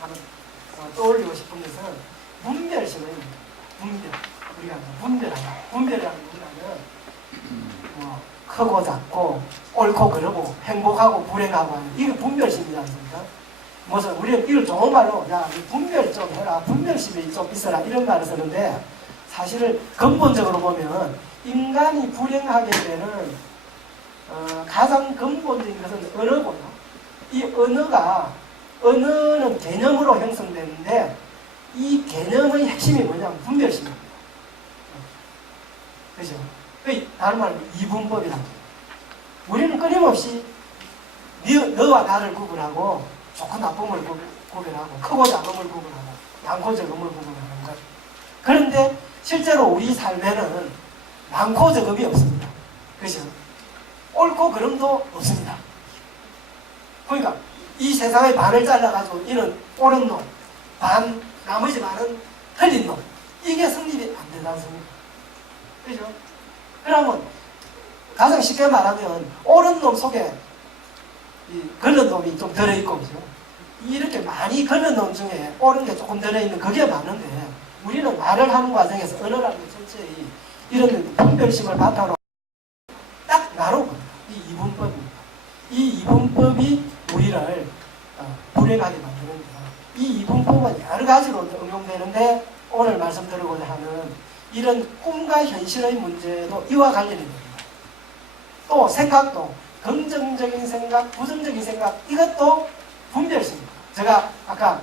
한번 떠올리고 싶은 것은 분별심입니다. 분별. 우리가 분별하다. 분별이라는 우리는 뭐 크고 작고 옳고 그르고 행복하고 불행하고 하는 이게 분별심이지 않습니까? 무슨 우리는 이걸 좋은 말로 야 분별 좀 해라, 분별심이 좀 있어라 이런 말을 쓰는데 사실은 근본적으로 보면 인간이 불행하게 되는 가장 근본적인 것은 언어고요. 이 언어는 개념으로 형성되는데 이 개념의 핵심이 뭐냐면 분별심입니다. 그죠? 다른 말로 이분법이라고. 우리는 끊임없이 너와 나를 구분하고 좋고 나쁨을 구분하고 크고 작음을 구분하고 많고 적음을 구분하는 것. 그런데 실제로 우리 삶에는 많고 적음이 없습니다. 그죠? 옳고 그름도 없습니다. 그러니까 이 세상의 반을 잘라가지고 이는 옳은 놈, 나머지 반은 틀린 놈. 이게 성립이 안 된다는 소리입니다. 그죠? 그러면 가장 쉽게 말하면 옳은 놈 속에 이 걸른 놈이 좀 들어있고 그죠? 이렇게 많이 걸른 놈 중에 옳은 게 조금 들어있는 그게 많은데 우리는 말을 하는 과정에서 언어라는 게 전체의 이런 분별심을 바탕으로 딱 나누고 이 이분법입니다. 이 이분법이 우리를 불행하게 만드는데 이 이분법은 여러 가지로 응용되는데 오늘 말씀드리고자 하는 이런 꿈과 현실의 문제도 이와 관련이 됩니다. 또 생각도 긍정적인 생각, 부정적인 생각 이것도 분별심입니다. 제가 아까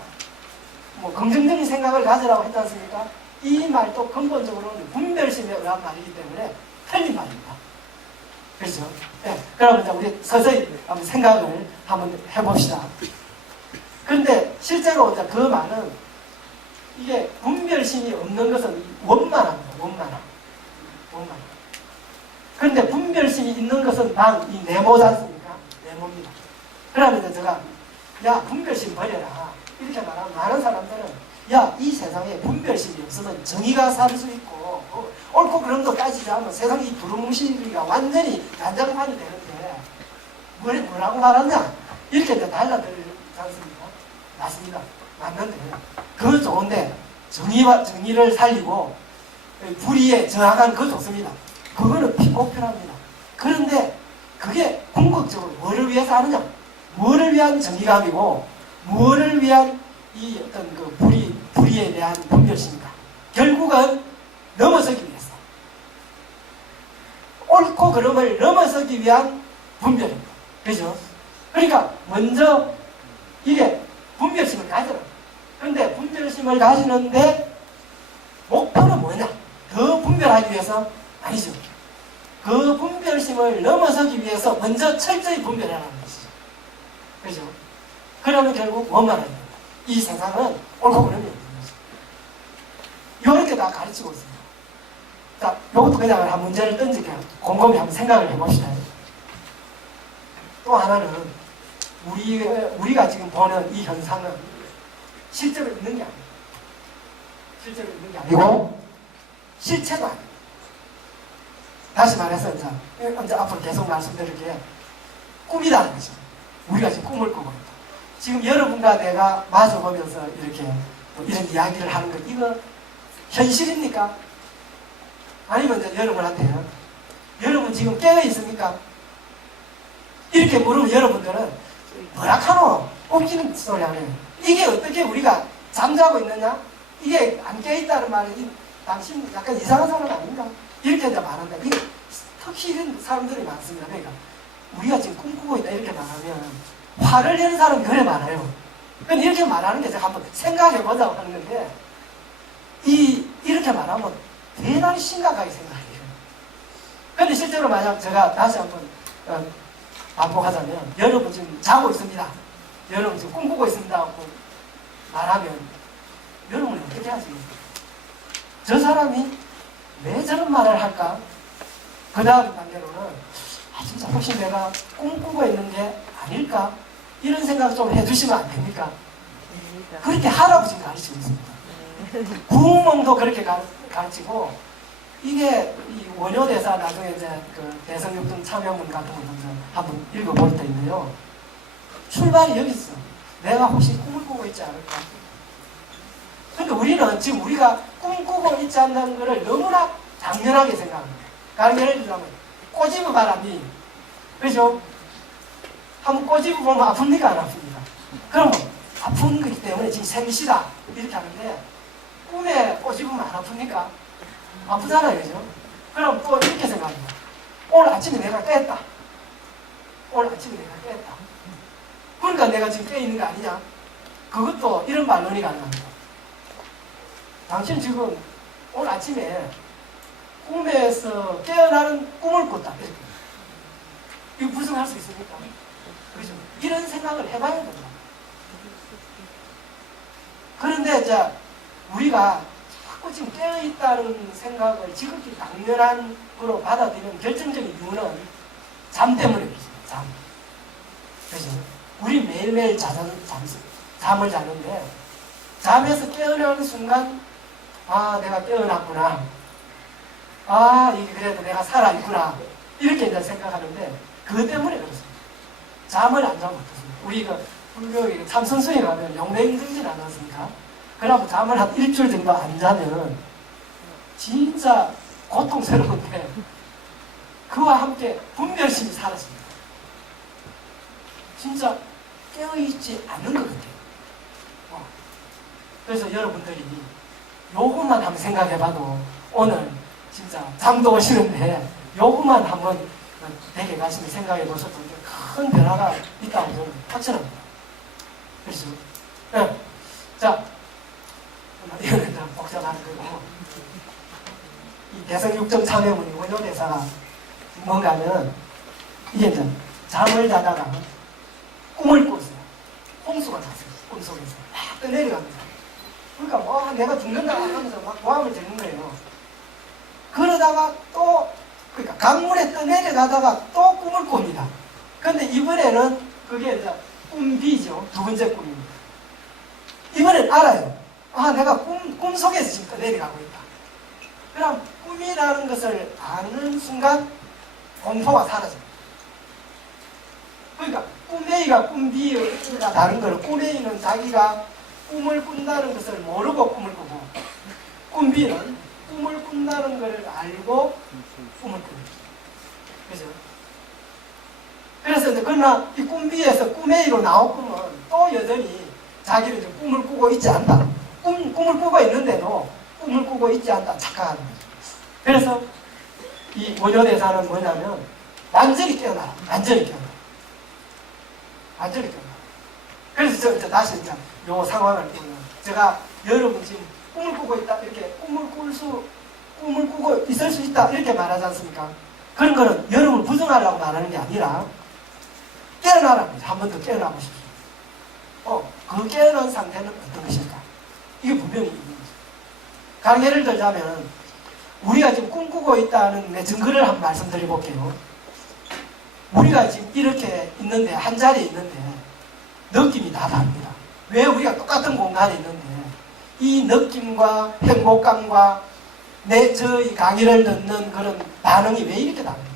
뭐 긍정적인 생각을 가지라고 했지 않습니까? 이 말도 근본적으로는 분별심에 의한 말이기 때문에 틀린 말입니다. 그렇죠? 네. 그러면 이제 우리 서서히 한번 생각을 한번 해봅시다. 그런데 실제로 이제 그 말은 이게 분별심이 없는 것은 원만합니다. 원만함. 그런데 분별심이 있는 것은 단 이 네모지 않습니까? 네모입니다. 그러면 이제 제가 야 분별심 버려라 이렇게 말하면 많은 사람들은 야 이 세상에 분별심이 없으면 정의가 살 수 있고 옳고 그름도 따지지 않으면 세상 이 두루뭉실이가 완전히 난장판이 되는데 뭐라고 말하냐 이렇게 이제 달라들지 않습니까? 맞습니다. 맞는데 그건 좋은데 정의를 살리고 불의에 저항하는 거 좋습니다. 그거는 꼭 필요합니다. 그런데 그게 궁극적으로 뭐를 위해서 하느냐? 뭐를 위한 정의감이고 뭐를 위한 이 어떤 그 불의에 대한 분별심인가? 결국은 넘어서기 위해서 옳고 그름을 넘어서기 위한 분별입니다. 그죠? 그러니까 먼저 이게 분별심을 가져라. 그런데 분별심을 가지는데 목표는 뭐냐? 더 분별하기 위해서 아니죠. 그 분별심을 넘어서기 위해서 먼저 철저히 분별하라는 것이죠. 그죠? 그러면 결국 뭐만 합니까? 이 세상은 옳고 그름이 없는 거죠. 이렇게 다 가르치고 있습니다. 자, 이것도 그냥 한 문제를 던질게요. 곰곰이 한번 생각을 해봅시다. 또 하나는 우리가 지금 보는 이 현상은 실제로 있는 게 아니에요. 실제로 있는 게 아니고 실체도 아니에요. 다시 말해서 이제 앞으로 계속 말씀드릴게요. 꿈이라는 거죠. 우리가 지금 꿈을 꾸고 있다. 지금 여러분과 내가 마주보면서 이렇게 뭐 이런 이야기를 하는 것 이거 현실입니까? 아니면 이제 여러분한테요. 여러분 지금 깨어 있습니까? 이렇게 물으면 여러분들은 뭐라카노? 웃기는 소리 하네요. 이게 어떻게 우리가 잠자고 있느냐? 이게 안 깨어있다는 말이 당신 약간 이상한 사람 아닌가? 이렇게 이제 말한다. 특히 이런 사람들이 많습니다. 그러니까 우리가 지금 꿈꾸고 있다 이렇게 말하면 화를 내는 사람이 그래 많아요. 근데 이렇게 말하는 게 제가 한번 생각해보자고 하는 건데, 이렇게 말하면 대단히 심각하게 생각해요. 근데 실제로 만약 제가 다시 한번 반복하자면, 여러분 지금 자고 있습니다. 여러분 지금 꿈꾸고 있습니다 하고 말하면, 여러분은 어떻게 하지? 저 사람이 왜 저런 말을 할까? 그 다음 단계로는, 진짜 혹시 내가 꿈꾸고 있는 게 아닐까? 이런 생각 좀 해주시면 안 됩니까? 그렇게 하라고 지금 가르치고 있습니다. 구멍도 그렇게 가르치고, 이게 이 원효대사 나중에 이제 그 대성육등 참여문 같은 것도 한번 읽어볼 때인데요. 출발이 여기 있어. 내가 혹시 꿈을 꾸고 있지 않을까? 근데 우리는 지금 우리가 꿈꾸고 있지 않는 것을 너무나 당연하게 생각합니다. 다른 예를 들자면 꼬집어 바람이, 그죠? 한번 꼬집어 보면 아픕니까? 안 아픕니까? 그러면 아픈 거기 때문에 지금 생시다 이렇게 하는데, 꿈에 꼬집으면 안 아픕니까? 아프잖아요, 그죠? 그럼 또 이렇게 생각합니다. 오늘 아침에 내가 깼다. 오늘 아침에 내가 깼다. 그러니까 내가 지금 깨 있는 거 아니냐? 그것도 이런 반론이 가능합니다. 당신 지금 오늘 아침에 꿈에서 깨어나는 꿈을 꿨다. 이렇게. 이거 불성할 수 있습니까? 그죠? 이런 생각을 해봐야 됩니다. 그런데 이제 우리가 자꾸 지금 깨어있다는 생각을 지극히 당연한 거로 받아들이는 결정적인 이유는 잠 때문에 그렇습니다. 잠. 그죠? 우리 매일매일 잠을 자는데, 잠에서 깨어나는 순간, 아, 내가 깨어났구나. 아, 이게 그래도 내가 살아있구나. 이렇게 이제 생각하는데, 그것 때문에 그렇습니다. 잠을 안 자면 어떻습니까? 우리 불교에 참선수에 가면 영맹증진 안 하십니까? 그러면 잠을 한 일주일 정도 안 자면 진짜 고통스러운데, 그와 함께 분별심이 사라집니다. 진짜 깨어있지 않는 것 같아요. 그래서 여러분들이 요것만 한번 생각해봐도, 오늘 진짜 잠도 오시는데 요것만 한번 댁에 가시면 생각해보셔도 큰 변화가 있다고 저는 확신합니다. 그렇죠? 네. 자, 이거는 좀 복잡한 거고, 이 대성육정 참여문이 원효대사가 뭔가 하면, 이게 이제 잠을 자다가 꿈을 꿨어요. 홍수가 났어요. 꿈속에서 막 떠내려갑니다. 그러니까 뭐 내가 죽는다 하면서 막 고함을 지르는 거예요. 그러다가 또, 그러니까 강물에 떠내려가다가 또 꿈을 꿉니다. 근데 이번에는 그게 이제 꿈비죠. 두 번째 꿈입니다. 이번엔 알아요. 아, 내가 꿈속에서 지금 떠내려가고 있다. 그럼 꿈이라는 것을 아는 순간 공포가 사라집니다. 그러니까 꿈에이가 꿈비가 다른 거는, 꿈에이는 자기가 꿈을 꾼다는 것을 모르고 꿈을 꾸고, 꿈비는 꿈을 꾼다는 것을 알고 꿈을 꿉니다. 그죠? 그래서 이제 그러나 이 꿈비에서 꿈에이로 나온 꿈은 또 여전히 자기는 이제 꿈을 꾸고 있지 않다. 꿈을 꾸고 있는데도 꿈을 꾸고 있지 않다 착각하는 거죠. 그래서 이 원효대사는 뭐냐면, 완전히 깨어나라. 완전히 깨어나라. 완전히 깨어나라. 그래서 저 다시 이제 요 상황을 보면, 제가 여러분 지금 꿈을 꾸고 있다, 이렇게 꿈을 꾸고 있을 수 있다, 이렇게 말하지 않습니까? 그런 거는 여러분을 부정하려고 말하는 게 아니라, 깨어나랍니다. 한 번 더 깨어나 보십시오. 그 깨어난 상태는 어떤 것일까? 이게 분명히 있는 거죠. 다른 예를 들자면, 우리가 지금 꿈꾸고 있다는 내 증거를 한번 말씀드려볼게요. 우리가 지금 이렇게 있는데, 한 자리에 있는데 느낌이 다 다릅니다. 왜? 우리가 똑같은 공간에 있는데 이 느낌과 행복감과 저희 강의를 듣는 그런 반응이 왜 이렇게 다릅니까?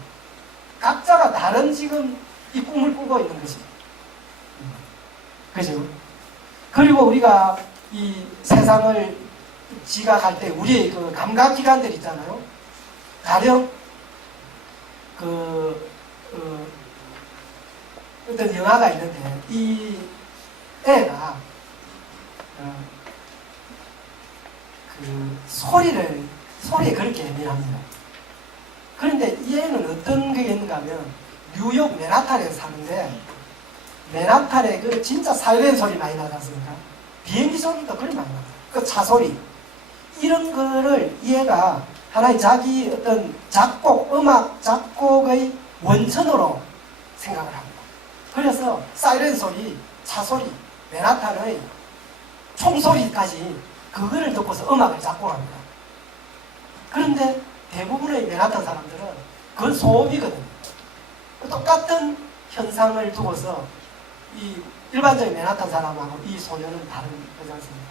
각자가 다른 지금 이 꿈을 꾸고 있는 것입니다. 그죠? 그리고 우리가 이 세상을 지각할 때 우리의 그 감각기관들 있잖아요. 가령 어떤 영화가 있는데, 이 애가 소리에 그렇게 예민합니다. 그런데 이 애는 어떤 게 있는가 하면, 뉴욕 맨하탄에 사는데, 맨하탄에 그 진짜 사이렌 소리 많이 나지 않습니까? 비행기 소리도 그리 많이 나요. 그 차 소리. 이런 거를 얘가 하나의 자기 어떤 작곡, 음악 작곡의 원천으로 생각을 합니다. 그래서 사이렌 소리, 차 소리, 맨하탄의 총소리까지 그거를 듣고서 음악을 작곡합니다. 그런데 대부분의 맨하탄 사람들은 그건 소음이거든요. 똑같은 현상을 두고서 이 일반적인 맨하탄 사람하고 이 소녀는 다른 거지 않습니까?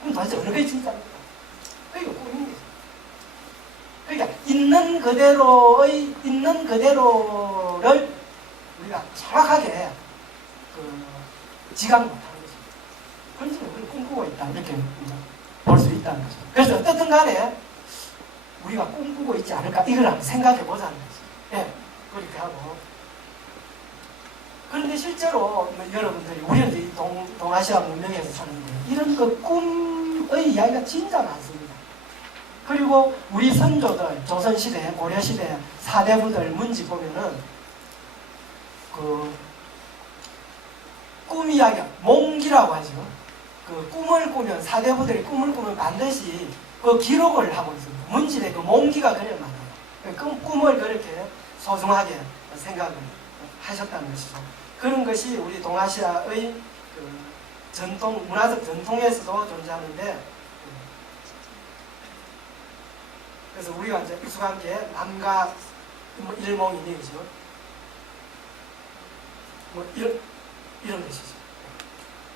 그럼 도대체 어느 게 진짜입니까? 그게 꿈인 거죠. 그러니까 있는 그대로를 우리가 정확하게 지각 못하는 거죠. 그런지 우리는 꿈꾸고 있다 이렇게 볼 수 있다는 거죠. 그래서 어떻든 간에 우리가 꿈꾸고 있지 않을까 이걸 한번 생각해 보자는 거죠. 예, 그렇게 하고. 그런데 실제로 여러분들이 우리는 이제 동아시아 문명에서 사는데 이런 그 꿈의 이야기가 진짜 많습니다. 그리고 우리 선조들 조선시대, 고려시대 사대부들 문집 보면은 그 꿈 이야기, 몽기라고 하죠. 그 꿈을 꾸면 사대부들이 꿈을 꾸면 반드시 그 기록을 하고 있습니다. 문집에 그 몽기가 그래 많아요. 꿈을 그렇게 소중하게 생각을 하셨다는 것이죠. 그런 것이 우리 동아시아의 그 전통, 문화적 전통에서도 존재하는데, 그래서 우리가 이제 익숙한 게 남과 일몽이니, 그죠? 이런 것이죠.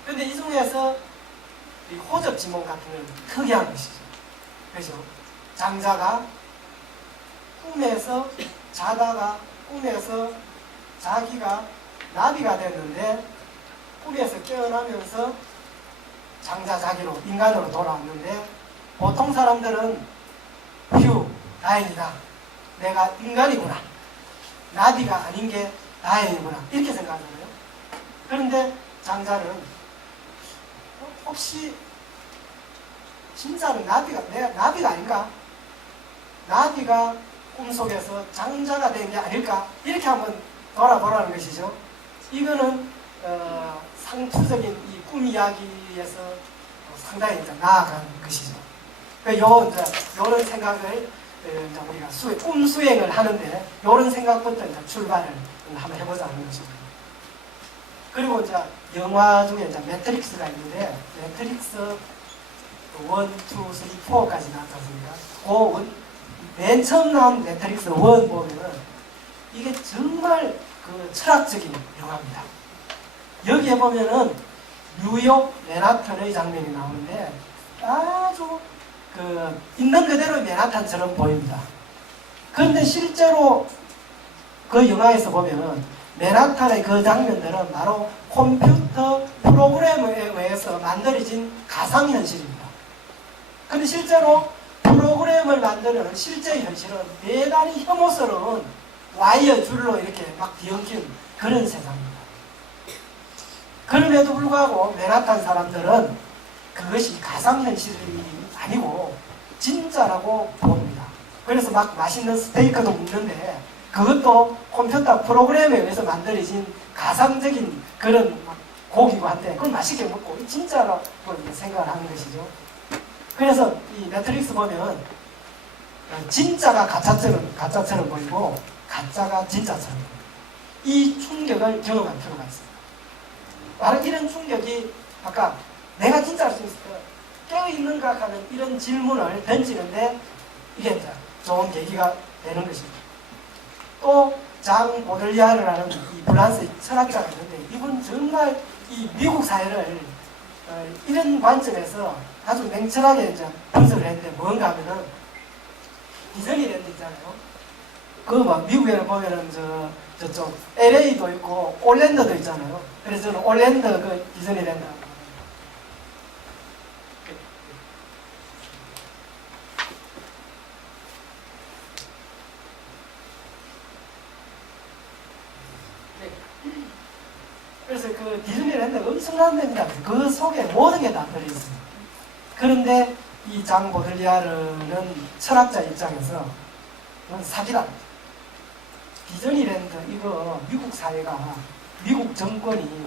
근데 이 중에서 이 호접지몽 같은 건 특이한 것이죠. 그죠? 장자가 꿈에서 자다가 꿈에서 자기가 나비가 됐는데 꿈에서 깨어나면서 장자자기로 인간으로 돌아왔는데 보통 사람들은 휴 다행이다 내가 인간이구나 나비가 아닌 게 다행이구나 이렇게 생각하잖아요. 그런데 장자는 혹시 진짜는 내가 나비가 아닌가? 나비가 꿈속에서 장자가 된 게 아닐까? 이렇게 한번 돌아보라는 것이죠. 이거는 상투적인 이 꿈 이야기에서 상당히 이제 나아간 것이죠. 요런 생각을 우리가 꿈 수행을 하는데 요런 생각부터 이제 출발을 한번 해보자는 것이죠. 그리고 이제 영화 중에 이제 매트릭스가 있는데 매트릭스 1, 2, 3, 4까지 나왔지 않습니까? 맨 처음 나온 매트릭스 1 보면은 이게 정말 그 철학적인 영화입니다. 여기에 보면은 뉴욕 맨하탄의 장면이 나오는데 아주 그 있는 그대로의 맨하탄처럼 보입니다. 그런데 실제로 그 영화에서 보면은 맨하탄의 그 장면들은 바로 컴퓨터 프로그램에 의해서 만들어진 가상현실입니다. 그런데 실제로 프로그램을 만드는 실제 현실은 대단히 혐오스러운 와이어 줄로 이렇게 막 뒤엉킨 그런 세상입니다. 그럼에도 불구하고 맨하탄 사람들은 그것이 가상현실이 아니고 진짜라고 봅니다. 그래서 막 맛있는 스테이크도 먹는데 그것도 컴퓨터 프로그램에 의해서 만들어진 가상적인 그런 고기고 한데 그걸 맛있게 먹고 진짜라고 생각을 하는 것이죠. 그래서 이 매트릭스 보면 진짜가 가짜처럼 보이고 가짜가 진짜처럼 보여요. 이 충격을 경험할 필요가 있습니다. 바로 이런 충격이 아까 내가 진짜 할 수 있을까? 깨어있는가 하는 이런 질문을 던지는데 이게 이제 좋은 계기가 되는 것입니다. 또 장 보들리아르라는 이 프랑스 철학자가 있는데 이분 정말 이 미국 사회를 이런 관점에서 아주 냉철하게 이제 분석을 했는데 뭔가 하면은 디즈니랜드 있잖아요. 미국에 보면은 저쪽 LA도 있고 올랜드도 있잖아요. 그래서 저는 올랜드 그 디즈니랜드 그래서 그 디즈니랜드가 엄청난 데입니다. 그 속에 모든 게 다 들어있습니다. 그런데 이 장 보들리아르는 철학자 입장에서 이건 사기다. 디즈니랜드 이거 미국 사회가 미국 정권이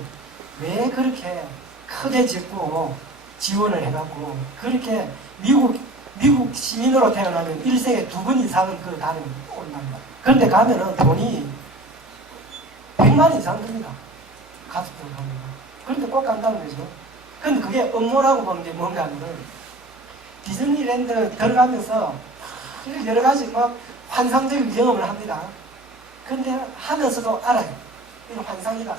왜 그렇게 크게 짓고 지원을 해갖고 그렇게 미국 시민으로 태어나면 일생에 2번 이상은 그 다른 온답니다. 그런데 가면은 돈이 100만 이상 듭니다. 가족들 가면. 그런데 꼭 간다는 거죠. 근데 그게 업무라고 보는 게 뭔가 하면은 디즈니랜드 들어가면서 여러 가지 막 환상적인 경험을 합니다. 근데 하면서도 알아요. 이건 환상이다.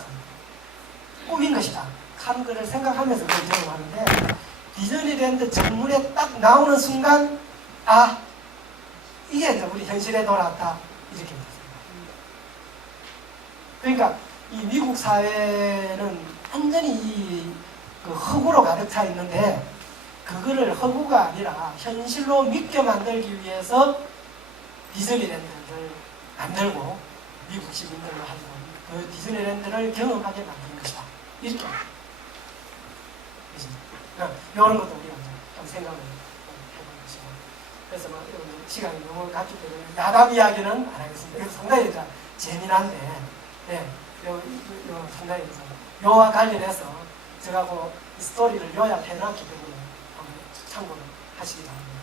꿈인 것이다. 하는 것을 생각하면서 그걸 경험하는데 디즈니랜드 정문에 딱 나오는 순간 아 이게 이제 우리 현실에 돌아왔다 이렇게 됐습니다. 그러니까 이 미국 사회는 완전히 그 허구로 가득 차 있는데 그거를 허구가 아니라 현실로 믿게 만들기 위해서 디즈니랜드를 만들고 미국 시민들로 하는 그 디즈니랜드를 경험하게 만드는 것이다. 이렇게 이런 것도 우리가 좀 생각을 해보는 것이고 그래서 뭐 시간이 너무 갔기 때문에 야담 이야기는 안 하겠습니다. 이거 상당히 재미난데 네, 상당히 요와 관련해서 저하고 스토리를 요약해 놨기 때문에 한번 참고를 하시기 바랍니다.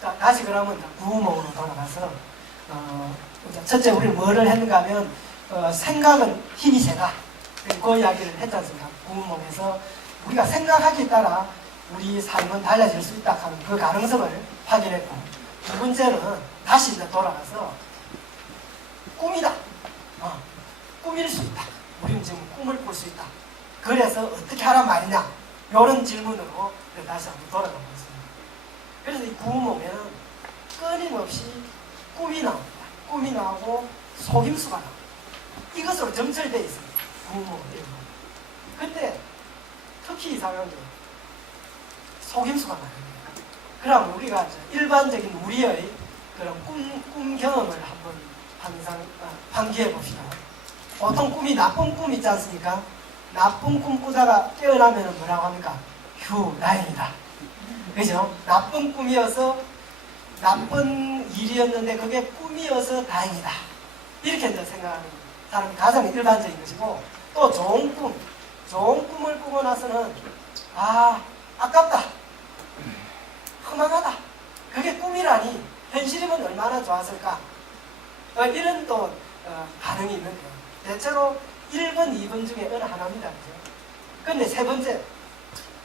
자, 다시 그러면 구음으로 돌아가서 첫째 우리는 뭐를 했는가 하면 생각은 힘이 세다. 그 이야기를 했지 않습니까? 구음에서 우리가 생각하기에 따라 우리 삶은 달라질 수 있다 하는 그 가능성을 확인했고 두 번째는 다시 이제 돌아가서 꿈이다. 꿈일 수 있다. 우리는 지금 꿈을 꿀 수 있다. 그래서 어떻게 하란 말이냐? 이런 질문으로 다시 한번 돌아가 보겠습니다. 그래서 이 구음에는 끊임없이 꿈이 나옵니다. 꿈이 나오고 속임수가 나옵니다. 이것으로 점철되어 있습니다. 구음은. 근데 특히 이상한 게 속임수가 나옵니다. 그럼 우리가 일반적인 우리의 그런 꿈 경험을 한번 상기해 봅시다. 보통 꿈이 나쁜 꿈 있지 않습니까? 나쁜 꿈 꾸다가 깨어나면 뭐라고 합니까? 휴, 다행이다. 그죠? 나쁜 꿈이어서 나쁜 일이었는데 그게 꿈이어서 다행이다. 이렇게 이제 생각하는 사람이 가장 일반적인 것이고 또 좋은 꿈을 꾸고 나서는 아깝다. 허망하다. 그게 꿈이라니 현실이면 얼마나 좋았을까? 이런 또 반응이 있는데요. 대체로 1번, 2번 중에 어느 하나입니다. 그죠? 근데 세 번째,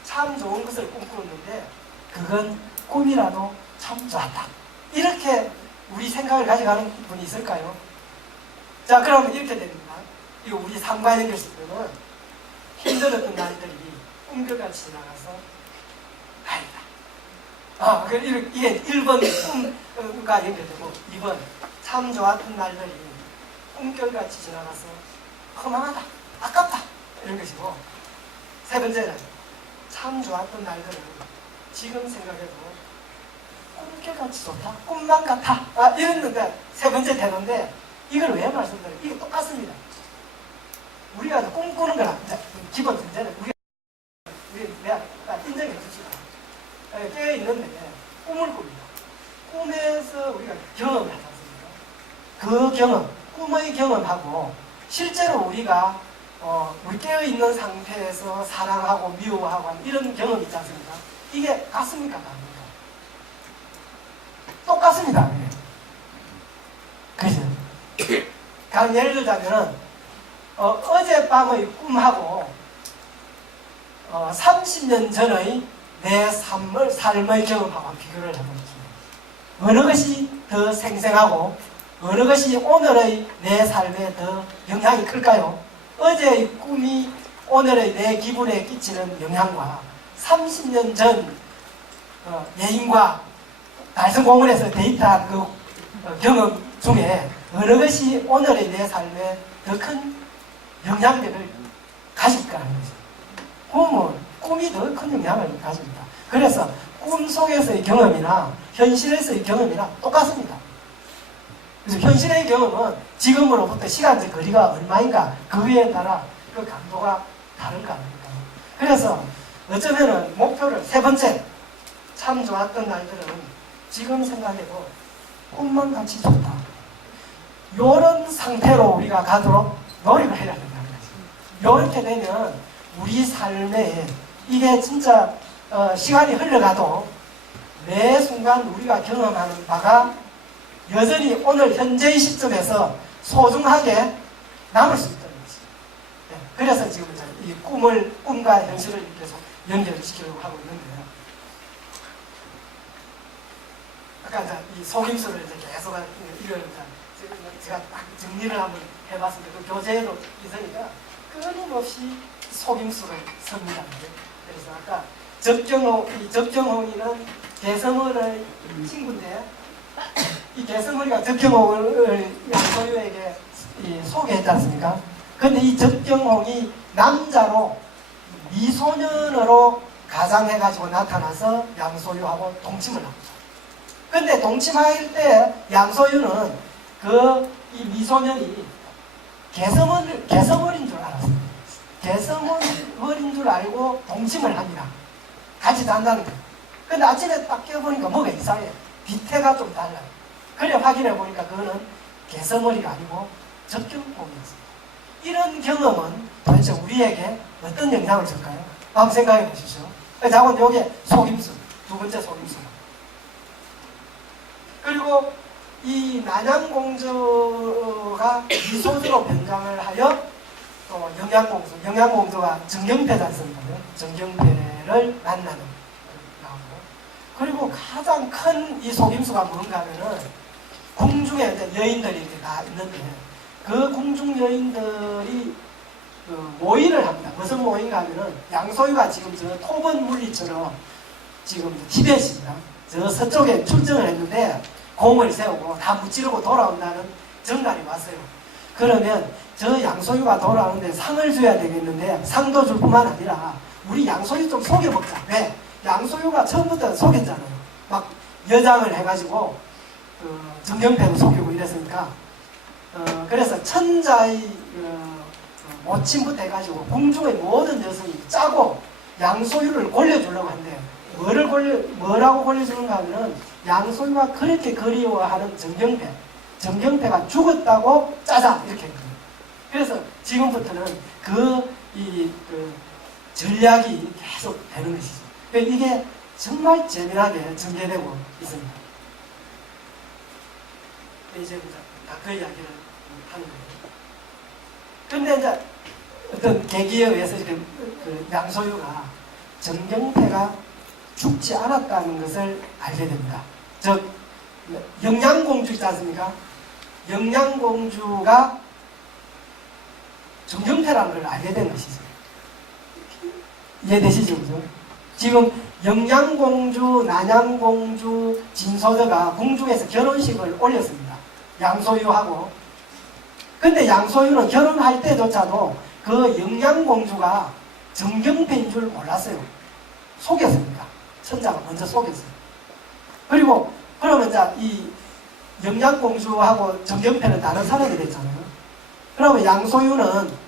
참 좋은 것을 꿈꾸는데 그건 꿈이라도 참 좋았다. 이렇게 우리 생각을 가져가는 분이 있을까요? 자, 그러면 이렇게 됩니다. 이거 우리 삶과 연결시키면 힘들었던 날들이 꿈결같이 지나가서 다행이다. 이게 1번 꿈과 연결되고 2번 참 좋았던 날들이 꿈결같이 지나가서 허망하다, 아깝다 이런 것이고 세 번째는 참 좋았던 날들은 지금 생각해도 꿈결같이 좋다, 꿈만 같아 이랬는데 세 번째 태도인데 이걸 왜 말씀드려요? 이게 똑같습니다. 우리가 꿈꾸는 거랑 기본 전제는 내가 인정해 줍시다. 깨어있는데 꿈을 꿉니다. 꿈에서 우리가 경험을 하지 않습니까? 그 경험, 꿈의 경험하고 실제로 우리가 우리 깨어있는 상태에서 사랑하고 미워하고 하는 이런 경험이 있지 않습니까? 이게 같습니까? 다릅니까? 똑같습니다. 그죠? 예를 들자면은 어젯밤의 꿈하고 30년 전의 내 삶의 경험하고 비교를 해보겠습니다. 어느 것이 더 생생하고 어느 것이 오늘의 내 삶에 더 영향이 클까요? 어제의 꿈이 오늘의 내 기분에 끼치는 영향과 30년 전 예인과 달성공원에서 데이트한 그 경험 중에 어느 것이 오늘의 내 삶에 더 큰 영향력을 가질까 하는 거죠. 꿈이 더 큰 영향을 가집니다. 그래서 꿈 속에서의 경험이나 현실에서의 경험이나 똑같습니다. 그래서 현실의 경험은 지금으로부터 시간적 거리가 얼마인가 그에 따라 그 강도가 다른 거 아닙니까? 그래서 어쩌면은 목표를 세 번째 참 좋았던 날들은 지금 생각해도 꿈만 같이 좋다. 이런 상태로 우리가 가도록 노력을 해야 된다는 거죠. 이렇게 되면 우리 삶에 이게 진짜 시간이 흘러가도 매 순간 우리가 경험하는 바가 여전히 오늘 현재의 시점에서 소중하게 남을 수 있다는 거죠. 네, 그래서 지금 이 꿈과 현실을 계속 연결시키려고 하고 있는데요. 아까 이 속임수를 이제 계속 이걸 제가 딱 정리를 한번 해봤습니다. 그 교재에도 있으니까 끊임없이 속임수를 씁니다. 그래서 아까 적경홍이는 개성어의 친구인데 이 개성어리가 적경홍을 양소유에게 소개했지 않습니까? 근데 이 적경홍이 남자로 미소년으로 가장해가지고 나타나서 양소유하고 동침을 합니다. 근데 동침할 때 양소유는 이 미소년이 개성어린 줄 알았어요. 개성어린 줄 알고 동침을 합니다. 같이 잔다는 거예요. 근데 아침에 딱 깨어보니까 뭐가 이상해. 뒤태가 좀 달라요. 그래 확인해 보니까 그거는 개성어리가 아니고 적경홍이었습니다. 이런 경험은 도대체 우리에게 어떤 영향을 줄까요? 한번 생각해 보시죠. 자, 오늘 요게 속임수, 두 번째 속임수. 그리고 이 난양공주가 미소주로 변장을 하여 또 영양공주가 정경패지 않습니까? 정경패를 만나는 나오고. 그리고 가장 큰 이 속임수가 뭔가 하면은 궁중에 이제 여인들이 이렇게 다 있는데 그 궁중 여인들이 모의를 합니다. 무슨 모의인가 하면은 양소유가 지금 저 토번 물리처럼 지금 티벳입니다. 저 서쪽에 출정을 했는데 공을 세우고 다 무찌르고 돌아온다는 전날이 왔어요. 그러면 저 양소유가 돌아오는데 상을 줘야 되겠는데 상도 줄 뿐만 아니라 우리 양소유 좀 속여먹자. 왜? 양소유가 처음부터 속였잖아요. 막 여장을 해가지고 정경패도 속이고 이랬으니까 그래서 천자의 모친부터 해가지고 궁중의 모든 여성이 짜고 양소유를 골려주려고 한대요. 뭐라고 골려주는가 하면 양소유가 그렇게 그리워하는 정경패가 죽었다고 짜자 이렇게 했거든요. 그래서 지금부터는 그 전략이 계속 되는 것이죠. 그러니까 이게 정말 재미나게 전개되고 있습니다. 이제 다 그 이야기를 하는 거예요. 근데 이제 어떤 계기에 의해서 이렇게 양소유가 정경패가 죽지 않았다는 것을 알게 됩니다. 즉 영양공주 있지 않습니까? 영양공주가 정경패라는 걸 알게 된 것이죠. 이해되시죠? 그죠? 지금 영양공주, 난양공주, 진소저가 궁중에서 결혼식을 올렸습니다. 양소유하고. 근데 양소유는 결혼할 때조차도 그 영양공주가 정경패인 줄 몰랐어요. 속였습니다. 천자가 먼저 속였어요. 그리고 그러면 이제 이 영양공주하고 정경패는 다른 사람이 됐잖아요. 그러면 양소유는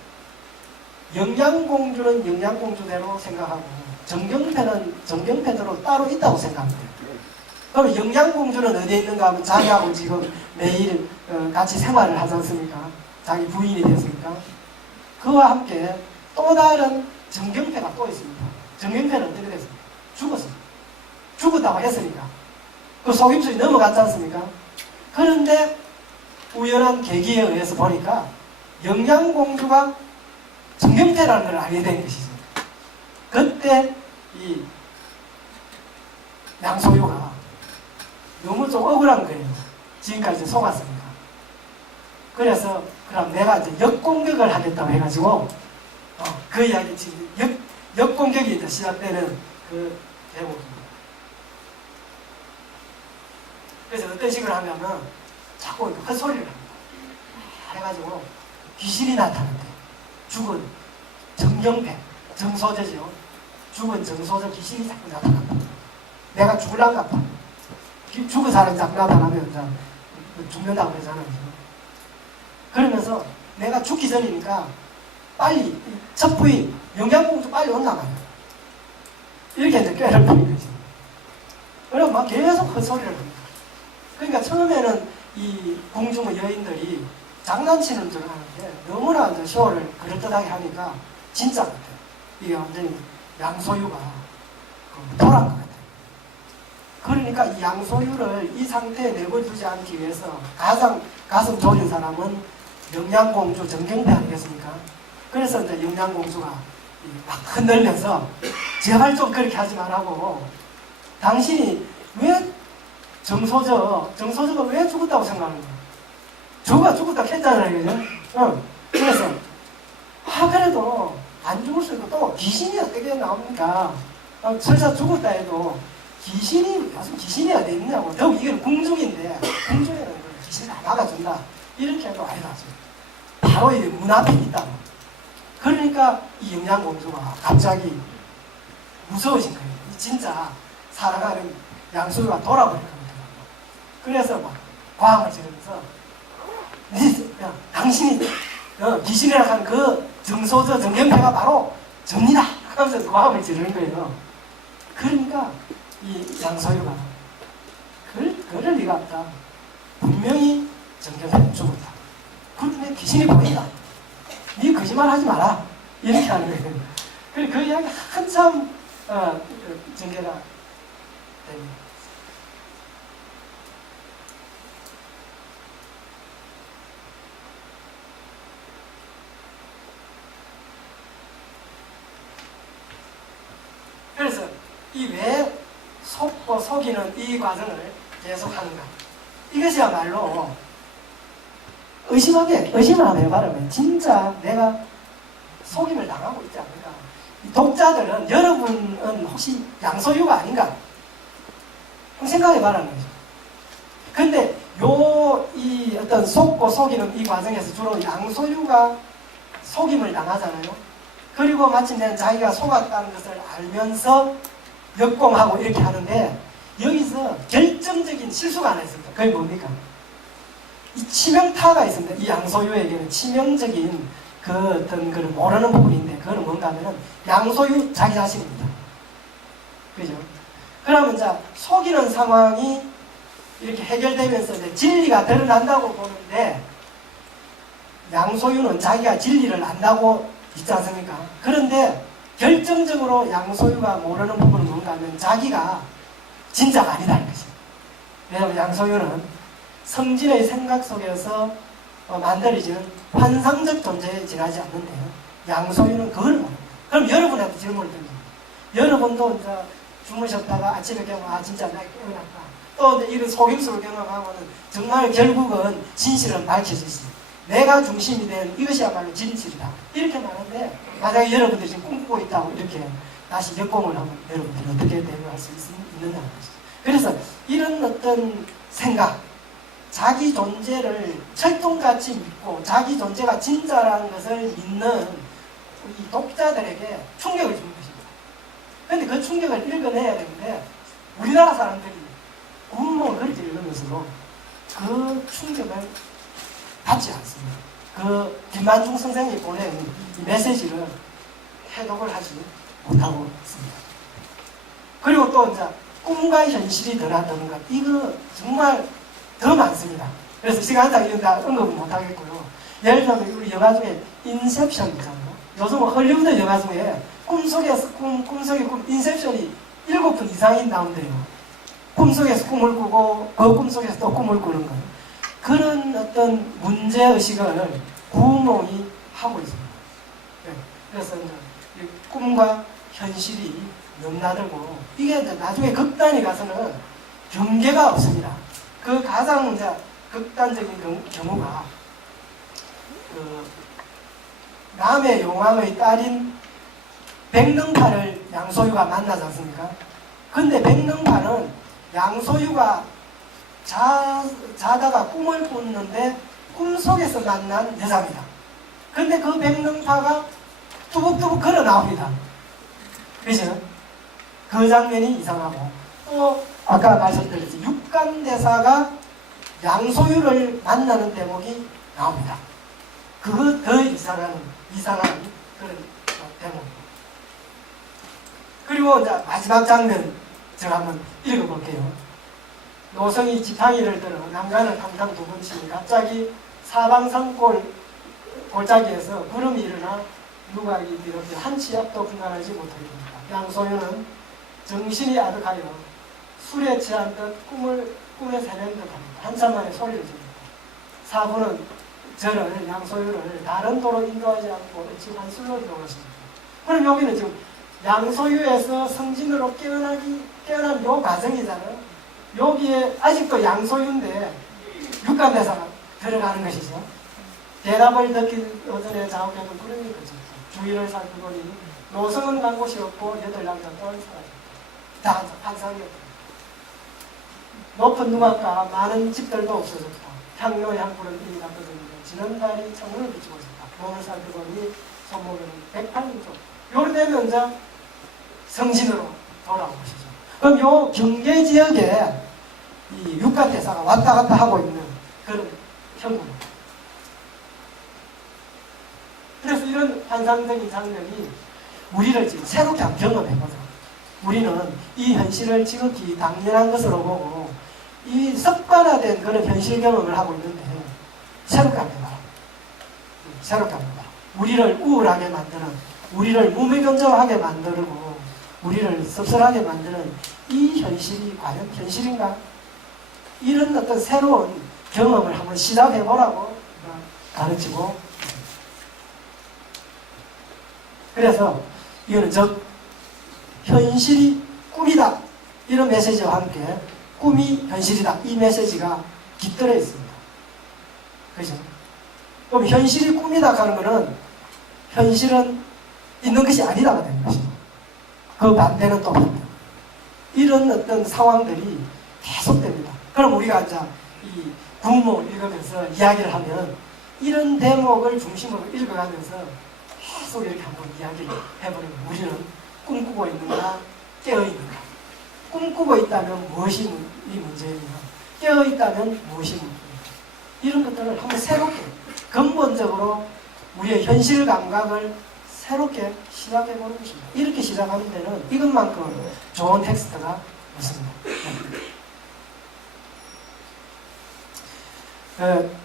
영양공주는 영양공주대로 생각하고 정경패는 정경패대로 따로 있다고 생각합니다. 그럼 영양공주는 어디에 있는가 하면 자기하고 지금 매일 같이 생활을 하지 않습니까? 자기 부인이 됐으니까. 그와 함께 또 다른 정경패가 또 있습니다. 정경패는 어떻게 됐습니까? 죽었습니다. 죽었다고 했으니까. 그 속임수에 넘어갔지 않습니까? 그런데 우연한 계기에 의해서 보니까 영양공주가 정경패라는 걸 알게 된 것이죠. 그때 이 양소유가 너무 좀 억울한 거예요. 지금까지 속았습니다. 그래서 그럼 내가 이제 역공격을 하겠다고 해가지고 그 이야기 지금 역공격이 이제 시작되는 그 대목입니다. 그래서 어떤 식으로 하냐면 자꾸 헛소리를 합니다. 해가지고 귀신이 나타난대. 죽은 정경패, 정소저죠. 죽은 정소저 귀신이 자꾸 나타난다. 내가 죽을란가 봐. 죽은 사람이 자꾸 나타나면 이제 죽는다고 그러잖아요. 그러면서 내가 죽기 전이니까 빨리 첫 부인 영양공주 빨리 온나가요. 이렇게 이제 괴롭히는 거지. 그럼 막 계속 헛소리를 합니다. 그러니까 처음에는 이 궁중의 여인들이 장난치는 줄 아는데 너무나 이제 쇼를 그럴듯하게 하니까 진짜 같아요. 이게 완전히 양소유가 돌아간 것 같아요. 그러니까 이 양소유를 이 상태에 내버려두지 않기 위해서 가장 가슴 졸인 사람은 영양공주 정경배 아니겠습니까? 그래서 이제 영양공주가 막 흔들면서 제발 좀 그렇게 하지 말라고, 당신이 왜 정소저가 왜 죽었다고 생각하는 거야? 저가 죽었다고 했잖아요, 그죠? 그래서 그래도 안 죽을 수 있고 또 귀신이 어떻게 나옵니까? 설사 죽었다 해도 귀신이 무슨 귀신이 어디 있냐고. 더욱 이게 궁중인데 궁중에는 귀신이 다 막아준다 이렇게 해도 아니다. 바로 이 문 앞에 있다. 그러니까 이 영양공주가 갑자기 무서워진 거예요. 진짜 살아가는 양소유가 돌아버린 겁니다. 그래서 막 과음을 지르면서 당신이 귀신이라 하는 그 정소저 정경패가 바로 접니다 하면서 과음을 지르는 거예요. 그러니까 이 양소유가 그럴 리가 없다. 분명히 정경패는 죽었다. 그런데 귀신이 보인다. 네 거짓말 하지 마라. 이렇게 하는 거예요. 그래서 그 이야기 한참 전개가 됩니다. 그래서 이 왜 속고 속이는 이 과정을 계속하는가? 이것이야말로 의심을 한번 해봐라면 진짜 내가 속임을 당하고 있지 않을까? 독자들은, 여러분은 혹시 양소유가 아닌가? 한번 생각해봐라는 거죠. 근데 이 어떤 속고 속이는 이 과정에서 주로 양소유가 속임을 당하잖아요. 그리고 마침내 자기가 속았다는 것을 알면서 역공하고 이렇게 하는데, 여기서 결정적인 실수가 하나 있습니다. 그게 뭡니까? 이 치명타가 있습니다. 이 양소유에게는 치명적인 그 어떤 걸 모르는 부분인데, 그거는 뭔가 하면은 양소유 자기 자신입니다. 그죠? 그러면 자, 속이는 상황이 이렇게 해결되면서 이제 진리가 드러난다고 보는데, 양소유는 자기가 진리를 안다고 있지 않습니까? 그런데 결정적으로 양소유가 모르는 부분은 뭔가 하면 자기가 진짜가 아니다는 것입니다. 왜냐하면 양소유는 성질의 생각 속에서 만들어지는 환상적 존재에 지나지 않는데요. 양소유는 그걸 모릅니다. 그럼 여러분한테 질문을 듭니다. 여러분도 이제 주무셨다가 아침에 깨면 진짜 내가 깨어났다. 또 이제 이런 속임수를 경험하고는 정말 결국은 진실은 밝혀질 수 있습니다. 내가 중심이 된 이것이야말로 진실이다. 이렇게 말하는데, 만약에 여러분들이 지금 꿈꾸고 있다고 이렇게 다시 역공을 하면 여러분들이 어떻게 대응할 수 있느냐는 것이죠. 그래서 이런 어떤 생각, 자기 존재를 철통같이 믿고 자기 존재가 진짜라는 것을 믿는 이 독자들에게 충격을 주는 것입니다. 그런데 그 충격을 읽어내야 되는데, 우리나라 사람들이 운몽을 그렇게 읽으면서도 그 충격을 받지 않습니다. 그 김만중 선생이 보낸 이 메시지를 해독을 하지 못하고 있습니다. 그리고 또 이제 꿈과 현실이 드러나는 것, 이거 정말 더 많습니다. 그래서 시간상 이런 다 언급은 못하겠고요. 예를 들면 우리 영화 중에 인셉션 있잖아요. 요즘 헐리우드 영화 중에 꿈속에서 꿈속의 꿈, 인셉션이 7편 이상이 나온대요. 꿈속에서 꿈을 꾸고 그 꿈속에서 또 꿈을 꾸는 거예요. 그런 어떤 문제의식을 구몽이 하고 있습니다. 네. 그래서 이제 꿈과 현실이 넘나들고, 이게 이제 나중에 극단에 가서는 경계가 없습니다. 그 가장 이제 극단적인 경우가 그 남의 용왕의 딸인 백능파를 양소유가 만나지 않습니까? 근데 백능파는 양소유가 자다가 꿈을 꿨는데 꿈속에서 만난 여자입니다. 근데 그 백능파가 뚜벅뚜벅 걸어 나옵니다. 그죠? 그 장면이 이상하고, 또 아까 말씀드렸듯이 육간대사가 양소유를 만나는 대목이 나옵니다. 그거 더 이상한 그런 대목입니다. 그리고 이제 마지막 장면 제가 한번 읽어볼게요. 노성이 지팡이를 들어 난간을 탕탕 두 번 치니 갑자기 사방산 골짜기에서 구름이 일어나 누각이 뒤럽게 한치 앞도 분간하지 못하게 됩니다. 양소유는 정신이 아득하여 술에 취한 듯 꿈에 새는 듯 합니다. 한참 만에 소리를 지릅니다. 사부는 양소유를 다른 도로 인도하지 않고 일찍 한술로 들어갔습니다. 그럼 여기는 지금 양소유에서 성진으로 깨어난 요 과정이잖아요. 여기에 아직도 양소유인데 육간대사가 들어가는 것이죠. 대답을 듣기 전에 자옥에는 그런 거죠. 주위를 살피더니 노성은 간 곳이 없고 8남자 또한 사라졌다. 다 환상이었다. 높은 누각과 많은 집들도 없어졌다. 향로 향불은 이미 닦아졌는데 지는 달이 창문을 비추고 있었다. 몸을 살피더니 손목에는 108조. 요리 되면 이제 성진으로 돌아온 것이죠. 그럼 요 경계 지역에 이 육가대사가 왔다 갔다 하고 있는 그런 형국입니다. 그래서 이런 환상적인 장면이 우리를 지금 새롭게 한번 경험해보자. 우리는 이 현실을 지극히 당연한 것으로 보고 이 습관화된 그런 현실 경험을 하고 있는데 새롭게 한번 해봐라. 새롭게 한번 해봐라. 우리를 우울하게 만드는, 우리를 무미건조하게 만들고 우리를 씁쓸하게 만드는 이 현실이 과연 현실인가? 이런 어떤 새로운 경험을 한번 시작해보라고 가르치고, 그래서 이거는 즉 현실이 꿈이다 이런 메시지와 함께 꿈이 현실이다 이 메시지가 깃들어 있습니다. 그죠? 그럼 현실이 꿈이다 하는 것은 현실은 있는 것이 아니다가 되는 것이죠. 그 반대는 또 반대. 이런 어떤 상황들이 계속됩니다. 그럼 우리가 이제 이 구문을 읽으면서 이야기를 하면 이런 대목을 중심으로 읽어가면서 계속 이렇게 한번 이야기를 해버리면 우리는 꿈꾸고 있는가 깨어있는가, 꿈꾸고 있다면 무엇이 이 문제이냐, 깨어있다면 무엇이 문제이냐, 이런 것들을 한번 새롭게 근본적으로 우리의 현실 감각을 새롭게 시작해보는 것입니다. 이렇게 시작하는 데는 이것만큼 좋은 텍스트가 없습니다.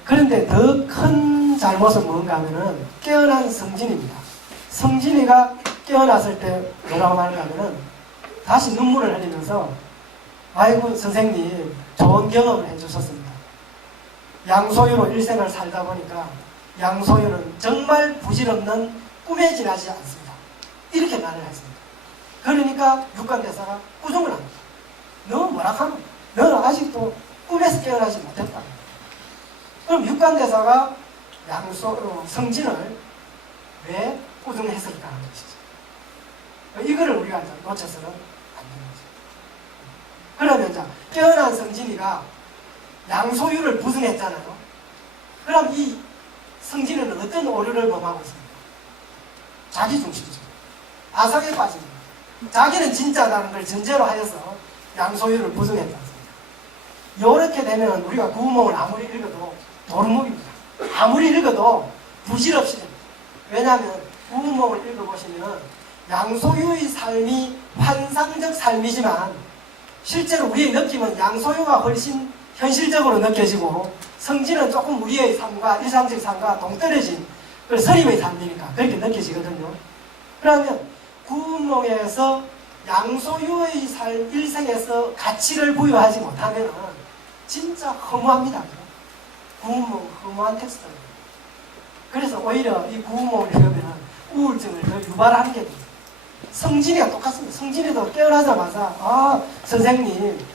그런데 더 큰 잘못은 뭔가 하면은 깨어난 성진입니다. 성진이가 깨어났을 때 뭐라고 하는가 하면은 다시 눈물을 흘리면서 아이고 선생님 좋은 경험을 해주셨습니다. 양소유로 일생을 살다 보니까 양소유는 정말 부질없는 꿈에 지나지 않습니다. 이렇게 말을 했습니다. 그러니까 육관대사가 꾸중을 합니다. 너 뭐라 하노? 너는 아직도 꿈에서 깨어나지 못했다. 그럼 육관대사가 성진을 왜 꾸중했을까 하는 것이죠. 이거를 우리가 이제 놓쳐서는 안 되는 거죠. 그러면 이제 깨어난 성진이가 양소유를 부승했잖아요. 그럼 이 성진은 어떤 오류를 범하고 있습니까? 자기 중심이죠. 아삭에 빠집니다. 자기는 진짜라는 걸 전제로 하여서 양소유를 부승했지 않습니까? 이렇게 되면 우리가 구문을 아무리 읽어도 도루묵입니다. 아무리 읽어도 부질없이 됩니다. 왜냐하면 구문을 읽어보시면 양소유의 삶이 환상적 삶이지만 실제로 우리의 느낌은 양소유가 훨씬 현실적으로 느껴지고 성진은 조금 우리의 삶과 일상적 삶과 동떨어진 서림의 삶이니까 그렇게 느껴지거든요. 그러면 구운몽에서 양소유의 삶 일생에서 가치를 부여하지 못하면 진짜 허무합니다. 구운몽 허무한 텍스트입니다. 그래서 오히려 이 구운몽을 읽으면 우울증을 더 유발하는 게 됩니다. 성진이가 똑같습니다. 성진이도 깨어나자마자 선생님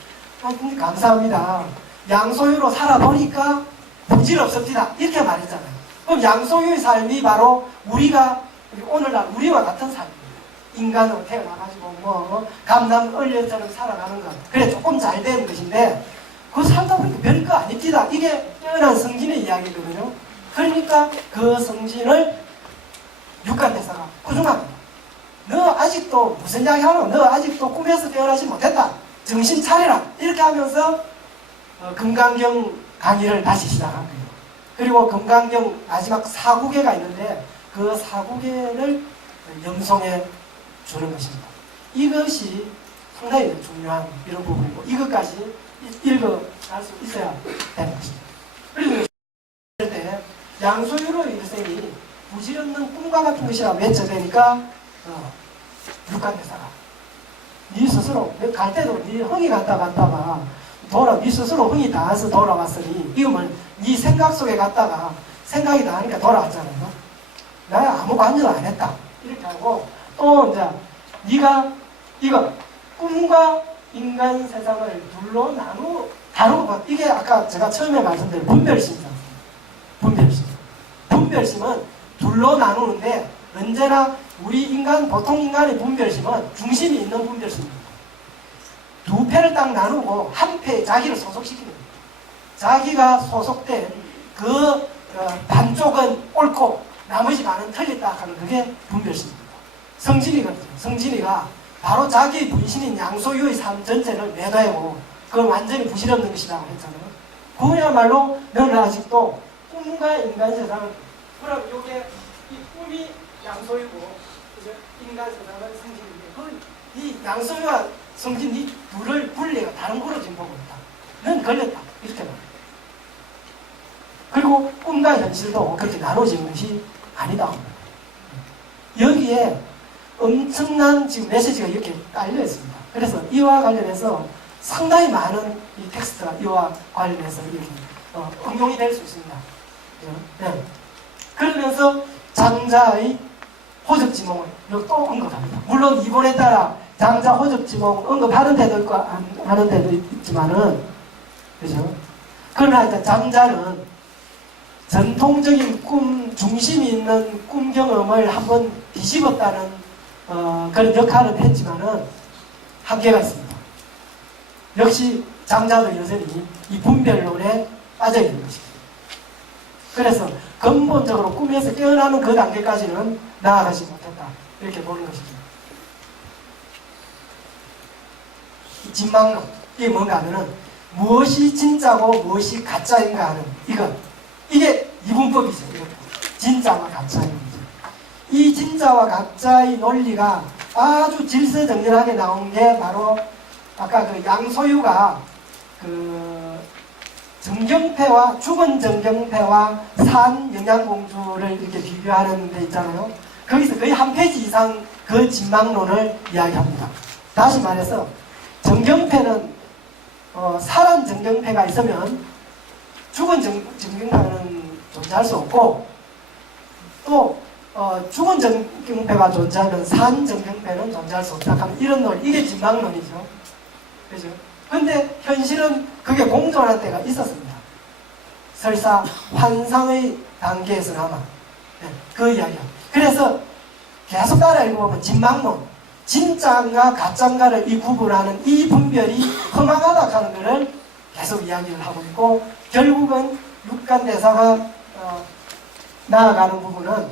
감사합니다. 양소유로 살아보니까 부질없습니다. 이렇게 말했잖아요. 그럼 양소유의 삶이 바로 우리가 오늘날 우리와 같은 삶입니다. 인간으로 태어나가지고 감남 얼려처럼 살아가는 것. 그래 조금 잘 되는 것인데 그거 살다 보니까 별거 아닙니다. 이게 깨어난 성진의 이야기거든요. 그러니까 그 성진을 육간대사가 꾸중합니다. 너 아직도 무슨 이야기 하노? 너 아직도 꿈에서 깨어나지 못했다. 정신 차리라. 이렇게 하면서 금강경 강의를 다시 시작한 거예요. 그리고 금강경 마지막 4구계가 있는데 그 4구계를 염송해 주는 것입니다. 이것이 상당히 중요한 이런 부분이고 이것까지 읽어 알 수 있어야 되는 것입니다. 그리고 때 양소유로 일생이 부질없는 꿈과 같은 것이라 외쳐대니까 육간대사가 네 스스로 갈 때도 네 흥이 갔다가 네 스스로 흥이 닿아서 돌아왔으니 이거는 네 생각 속에 갔다가 생각이 닿으니까 돌아왔잖아요. 나 아무 관여도 안 했다 이렇게 하고 또 이제 네가 이거 꿈과 인간 세상을 둘로 다루고 이게 아까 제가 처음에 말씀드린 분별심이잖아요. 분별심은 둘로 나누는데 언제나 우리 보통 인간의 분별심은 중심이 있는 분별심입니다. 두 패를 딱 나누고 한 패에 자기를 소속시키는 거예요. 자기가 소속된 그 반쪽은 옳고 나머지 반은 틀렸다 하는 그게 분별심입니다. 성진이거든요. 성진이가 바로 자기 분신인 양소유의 삶 전체를 매도하고 그건 완전히 부질없는 것이라고 했잖아요. 그야말로 너는 아직도 꿈과 인간 세상을 그럼 이게 이 꿈이 양소유고 인간 세상은 성진인데 이 양소유와 성진 이 둘을 분리가 다른 거로 지금 보고 있다. 넌 걸렸다. 이렇게 말해요. 그리고 꿈과 현실도 그렇게 나눠지는 것이 아니다. 여기에 엄청난 지금 메시지가 이렇게 깔려 있습니다. 그래서 이와 관련해서 상당히 많은 이 텍스트가 이와 관련해서 이렇게 응용이 될 수 있습니다. 네. 그러면서 장자의 호접지몽을 또 언급합니다. 물론 이번에 따라 장자 호접지몽 언급하는 데도 있고 안 하는 데도 있지만은 그죠? 그러나 일단 장자는 전통적인 꿈 중심이 있는 꿈 경험을 한번 뒤집었다는 그런 역할을 했지만은 한계가 있습니다. 역시 장자도 여전히 이 분별론에 빠져 있는 것입니다. 그래서 근본적으로 꿈에서 깨어나는 그 단계까지는 나아가지 못했다. 이렇게 보는 것이죠. 이 진망론, 이게 뭔가 하면은 무엇이 진짜고 무엇이 가짜인가 하는 이게 이분법이죠. 진짜와 가짜인 거죠. 이 진짜와 가짜의 논리가 아주 질서정연하게 나온 게 바로 아까 그 양소유가 그 정경패와 죽은 정경패와 산 영양공주를 이렇게 비교하는 데 있잖아요. 거기서 거의 한 페이지 이상 그 진망론을 이야기합니다. 다시 말해서 정경패는 살한 정경패가 있으면 죽은 정경패는 존재할 수 없고 또 죽은 정경패가 존재하면 산 정경패는 존재할 수 없다 하면 이런 논리, 이게 진망론이죠. 그죠? 근데 현실은 그게 공존할 때가 있었습니다. 설사 환상의 단계에서나마 그 이야기야. 그래서 계속 따라 읽어보면 진망론, 진짜인가 가짜인가를 이 구분하는 이 분별이 허망하다 하는 것을 계속 이야기를 하고 있고 결국은 육간대사가 나아가는 부분은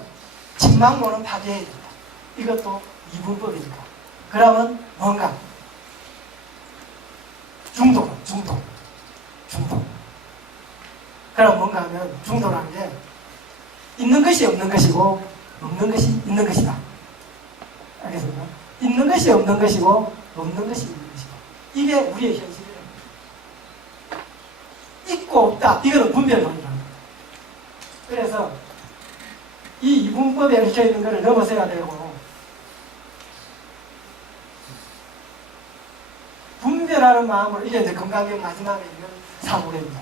진망론은 파괴해야 된다. 이것도 이분법이니까. 그러면 뭔가 중독. 그럼 뭔가 하면 중도라는 게 있는 것이 없는 것이고 없는 것이 있는 것이다. 알겠습니까? 있는 것이 없는 것이고 없는 것이 있는 것이고 이게 우리의 현실이에요. 있고 없다. 이거는 분별론이라는 거예요. 그래서 이 이분법에 얽혀 있는 것을 넘어서야 되고 분별하는 마음으로 이게 이제 금강경 마지막에 있는 사물입니다.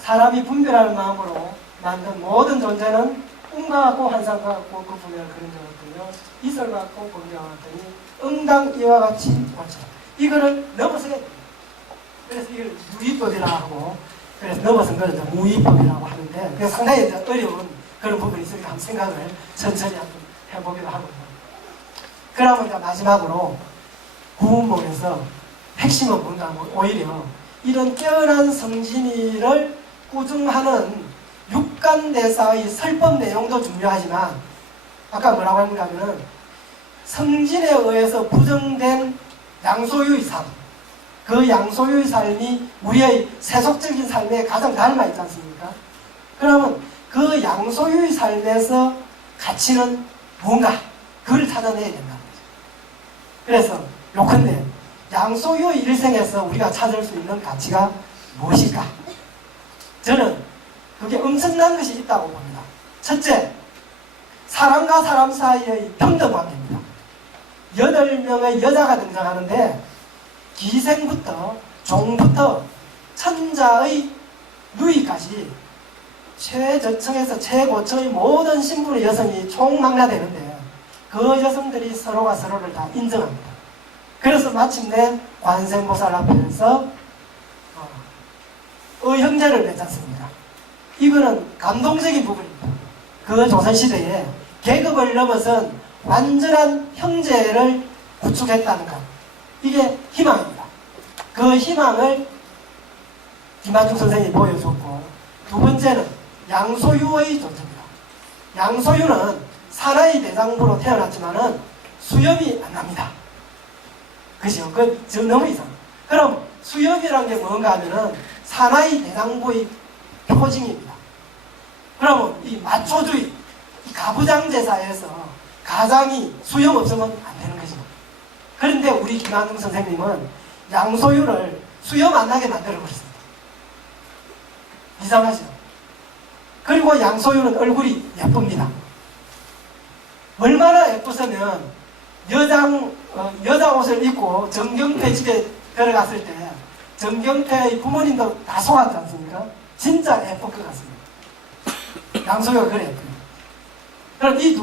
사람이 분별하는 마음으로 만든 모든 존재는 꿈과 같고 환상과 같고 그 분별 그런 적 같으며 이설 같고 번개와 같으니 응당 이와 같이 원체 이거를 넘어서야 됩니다. 그래서 이걸 무위법이라고 하고 그래서 넘어선 걸 무위법이라고 하는데 그게 상당히 어려운 그런 부분이 있으니까 한번 생각을 천천히 한번 해보기도 하고요. 그러면 이제 마지막으로 구문문에서 핵심은 뭔가 하면 오히려 이런 깨어난 성진이를 꾸중하는 육간대사의 설법 내용도 중요하지만 아까 뭐라고 하는가 하면은 성진에 의해서 부정된 양소유의 삶 그 양소유의 삶이 우리의 세속적인 삶에 가장 닮아 있지 않습니까? 그러면 그 양소유의 삶에서 가치는 뭔가 그걸 찾아내야 된다는 거죠. 그래서 요컨대 양소유의 일생에서 우리가 찾을 수 있는 가치가 무엇일까? 저는 그게 엄청난 것이 있다고 봅니다. 첫째, 사람과 사람 사이의 평등관계입니다. 8명의 여자가 등장하는데 기생부터 종부터 천자의 누이까지 최저층에서 최고층의 모든 신분의 여성이 총망라되는데 그 여성들이 서로가 서로를 다 인정합니다. 그래서 마침내 관세음보살 앞에서 의형제를 맺지 않습니다. 이거는 감동적인 부분입니다. 그 조선시대에 계급을 넘어선 완전한 형제를 구축했다는 것, 이게 희망입니다. 그 희망을 김한중 선생님이 보여줬고, 두 번째는 양소유의 존재입니다. 양소유는 사나이 대장부로 태어났지만은 수염이 안 납니다. 그죠? 그 너무 이상. 그럼 수염이란 게 뭔가 하면은 사나이 대장부의 표징입니다. 그러면 이 마초주의, 이 가부장 제사에서 가장이 수염 없으면 안 되는 거죠. 그런데 우리 김한중 선생님은 양소유를 수염 안 나게 만들어 버렸습니다. 이상하죠? 그리고 양소유는 얼굴이 예쁩니다. 얼마나 예쁘으면 여자 옷을 입고 정경태 집에 들어갔을 때 정경태의 부모님도 다 속았지 않습니까? 진짜 예쁠 것 같습니다. 양소유가 그래 예뻐요. 그럼 이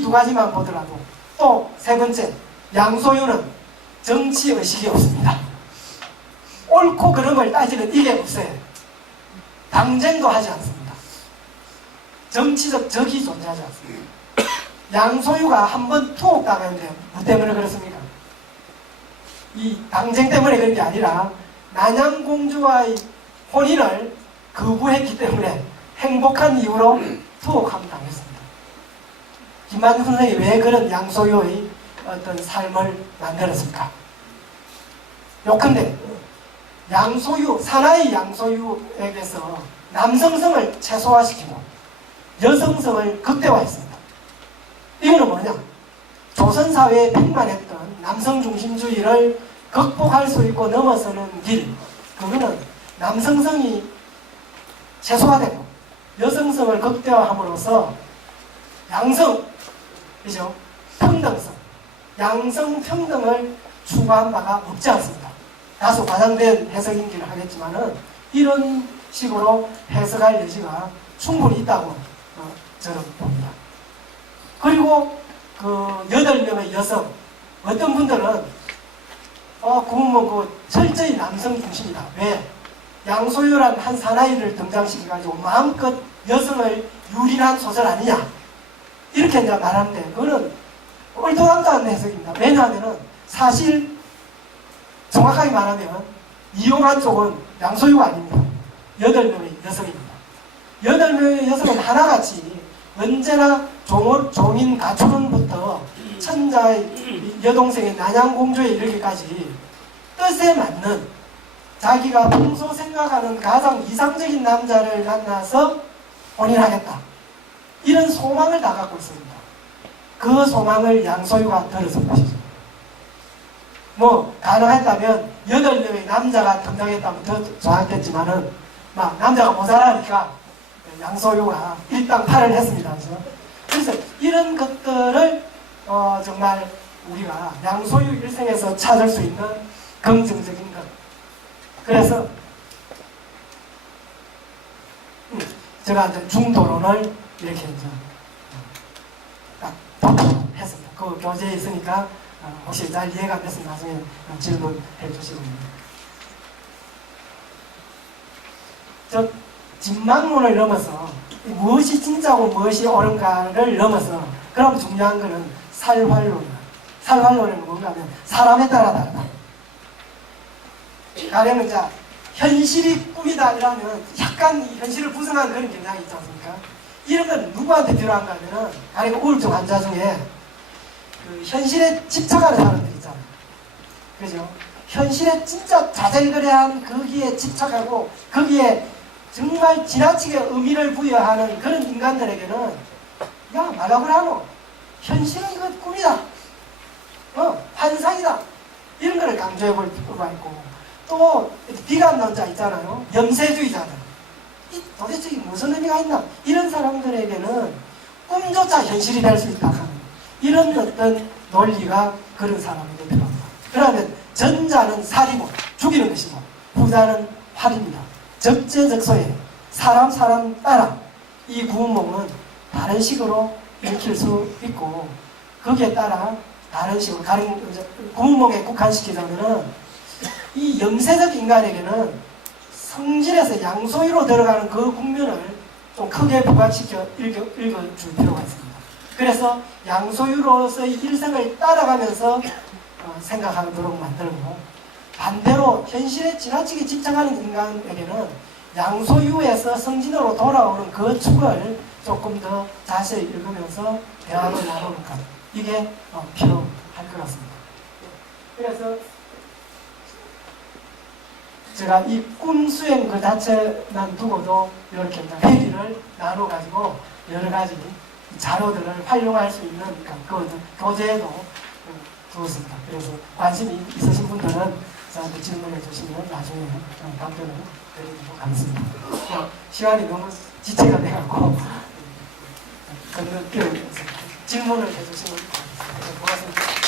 두 가지만 보더라도, 또 세 번째, 양소유는 정치의식이 없습니다. 옳고 그름을 따지는 이게 없어요. 당쟁도 하지 않습니다. 정치적 적이 존재하지 않습니다. 양소유가 한번 투옥당했는데 뭐 때문에 그렇습니까? 이 당쟁 때문에 그런 게 아니라 난양공주와의 혼인을 거부했기 때문에 행복한 이유로 투옥함 당했습니다. 김만중 선생이 왜 그런 양소유의 어떤 삶을 만들었을까? 요컨대 양소유, 사나이 양소유에게서 남성성을 최소화시키고 여성성을 극대화했습니다. 이거는 뭐냐? 조선사회에 팽만했던 남성 중심주의를 극복할 수 있고 넘어서는 길, 그거는 남성성이 최소화되고 여성성을 극대화함으로써 양성, 그죠? 평등성, 양성 평등을 추구한 바가 없지 않습니다. 다소 과장된 해석인기를 하겠지만은 이런 식으로 해석할 여지가 충분히 있다고 저는 봅니다. 그리고 그 8명의 여성, 어떤 분들은 그러면 그 철저히 남성 중심이다. 왜? 양소유란 한 사나이를 등장시켜가지고 마음껏 여성을 유린한 소설 아니냐, 이렇게 이제 말하는데 그거는 얼토당도 않는 해석입니다. 왜냐하면은 사실 정확하게 말하면 이용한 쪽은 양소유가 아닙니다. 8명의 여성입니다. 8명의 여성은 하나같이 언제나 종인 가초론부터 천자의 여동생의 난양공주에 이르기까지 뜻에 맞는 자기가 평소 생각하는 가장 이상적인 남자를 만나서 혼인하겠다, 이런 소망을 다 갖고 있습니다. 그 소망을 양소유가 들어준 것이죠. 뭐 가능했다면 8명의 남자가 등장했다면 더 좋았겠지만은 막 남자가 모자라니까 양소유가 일당파를 했습니다. 그렇죠? 그래서 이런 것들을 정말 우리가 양소유 일생에서 찾을 수 있는 긍정적인 것. 그래서 제가 이제 중도론을 이렇게 이제 딱 했습니다. 그 교재에 있으니까 혹시 잘 이해가 안 됐으면 나중에 질문해 주시고. 저 진망론을 넘어서 무엇이 진짜고 무엇이 옳은가를 넘어서, 그럼 중요한 것은 살활론이다. 살활론은 뭔가 하면 사람에 따라 다르다. 가령 이제 현실이 꿈이다 이러면 약간 현실을 부정한 그런 경향이 있지 않습니까? 이런 건 누구한테 필요한가 하면은 가령 우울증 환자 중에 그 현실에 집착하는 사람들 있잖아요. 그죠? 현실에 진짜 자잘그레한 거기에 집착하고 거기에 정말 지나치게 의미를 부여하는 그런 인간들에게는 야, 말라고 하노? 현실은 그 꿈이다. 환상이다. 이런 거를 강조해 볼 필요가 있고, 또 비관론자 있잖아요. 염세주의자들. 도대체 이게 무슨 의미가 있나? 이런 사람들에게는 꿈조차 현실이 될 수 있다 하는 이런 어떤 논리가 그런 사람에게 필요합니다. 그러면 전자는 살이고 죽이는 것이고, 후자는 활입니다. 적재적소에 사람 따라 이 구운몽은 다른 식으로 읽힐 수 있고, 거기에 따라 다른 식으로 구운몽에 국한시키자면은 이 영세적 인간에게는 성질에서 양소위로 들어가는 그 국면을 좀 크게 부각시켜 읽어줄 필요가 있습니다. 그래서 양소유로서의 일생을 따라가면서 생각하도록 만들고, 반대로 현실에 지나치게 집착하는 인간에게는 양소유에서 성진으로 돌아오는 그 축을 조금 더 자세히 읽으면서 대화를 나누는 것, 이게 필요할 것 같습니다. 그래서 제가 이 꿈 수행 그 자체만 두고도 이렇게 회의를 나눠가지고 여러 가지 자료들을 활용할 수 있는 그 교재에도 두었습니다. 그래서 관심이 있으신 분들은 저한테 질문해 주시면 나중에 답변을 드리도록 하겠습니다. 시간이 너무 지체가 돼가고 질문을 해주시면 고맙습니다. 고맙습니다.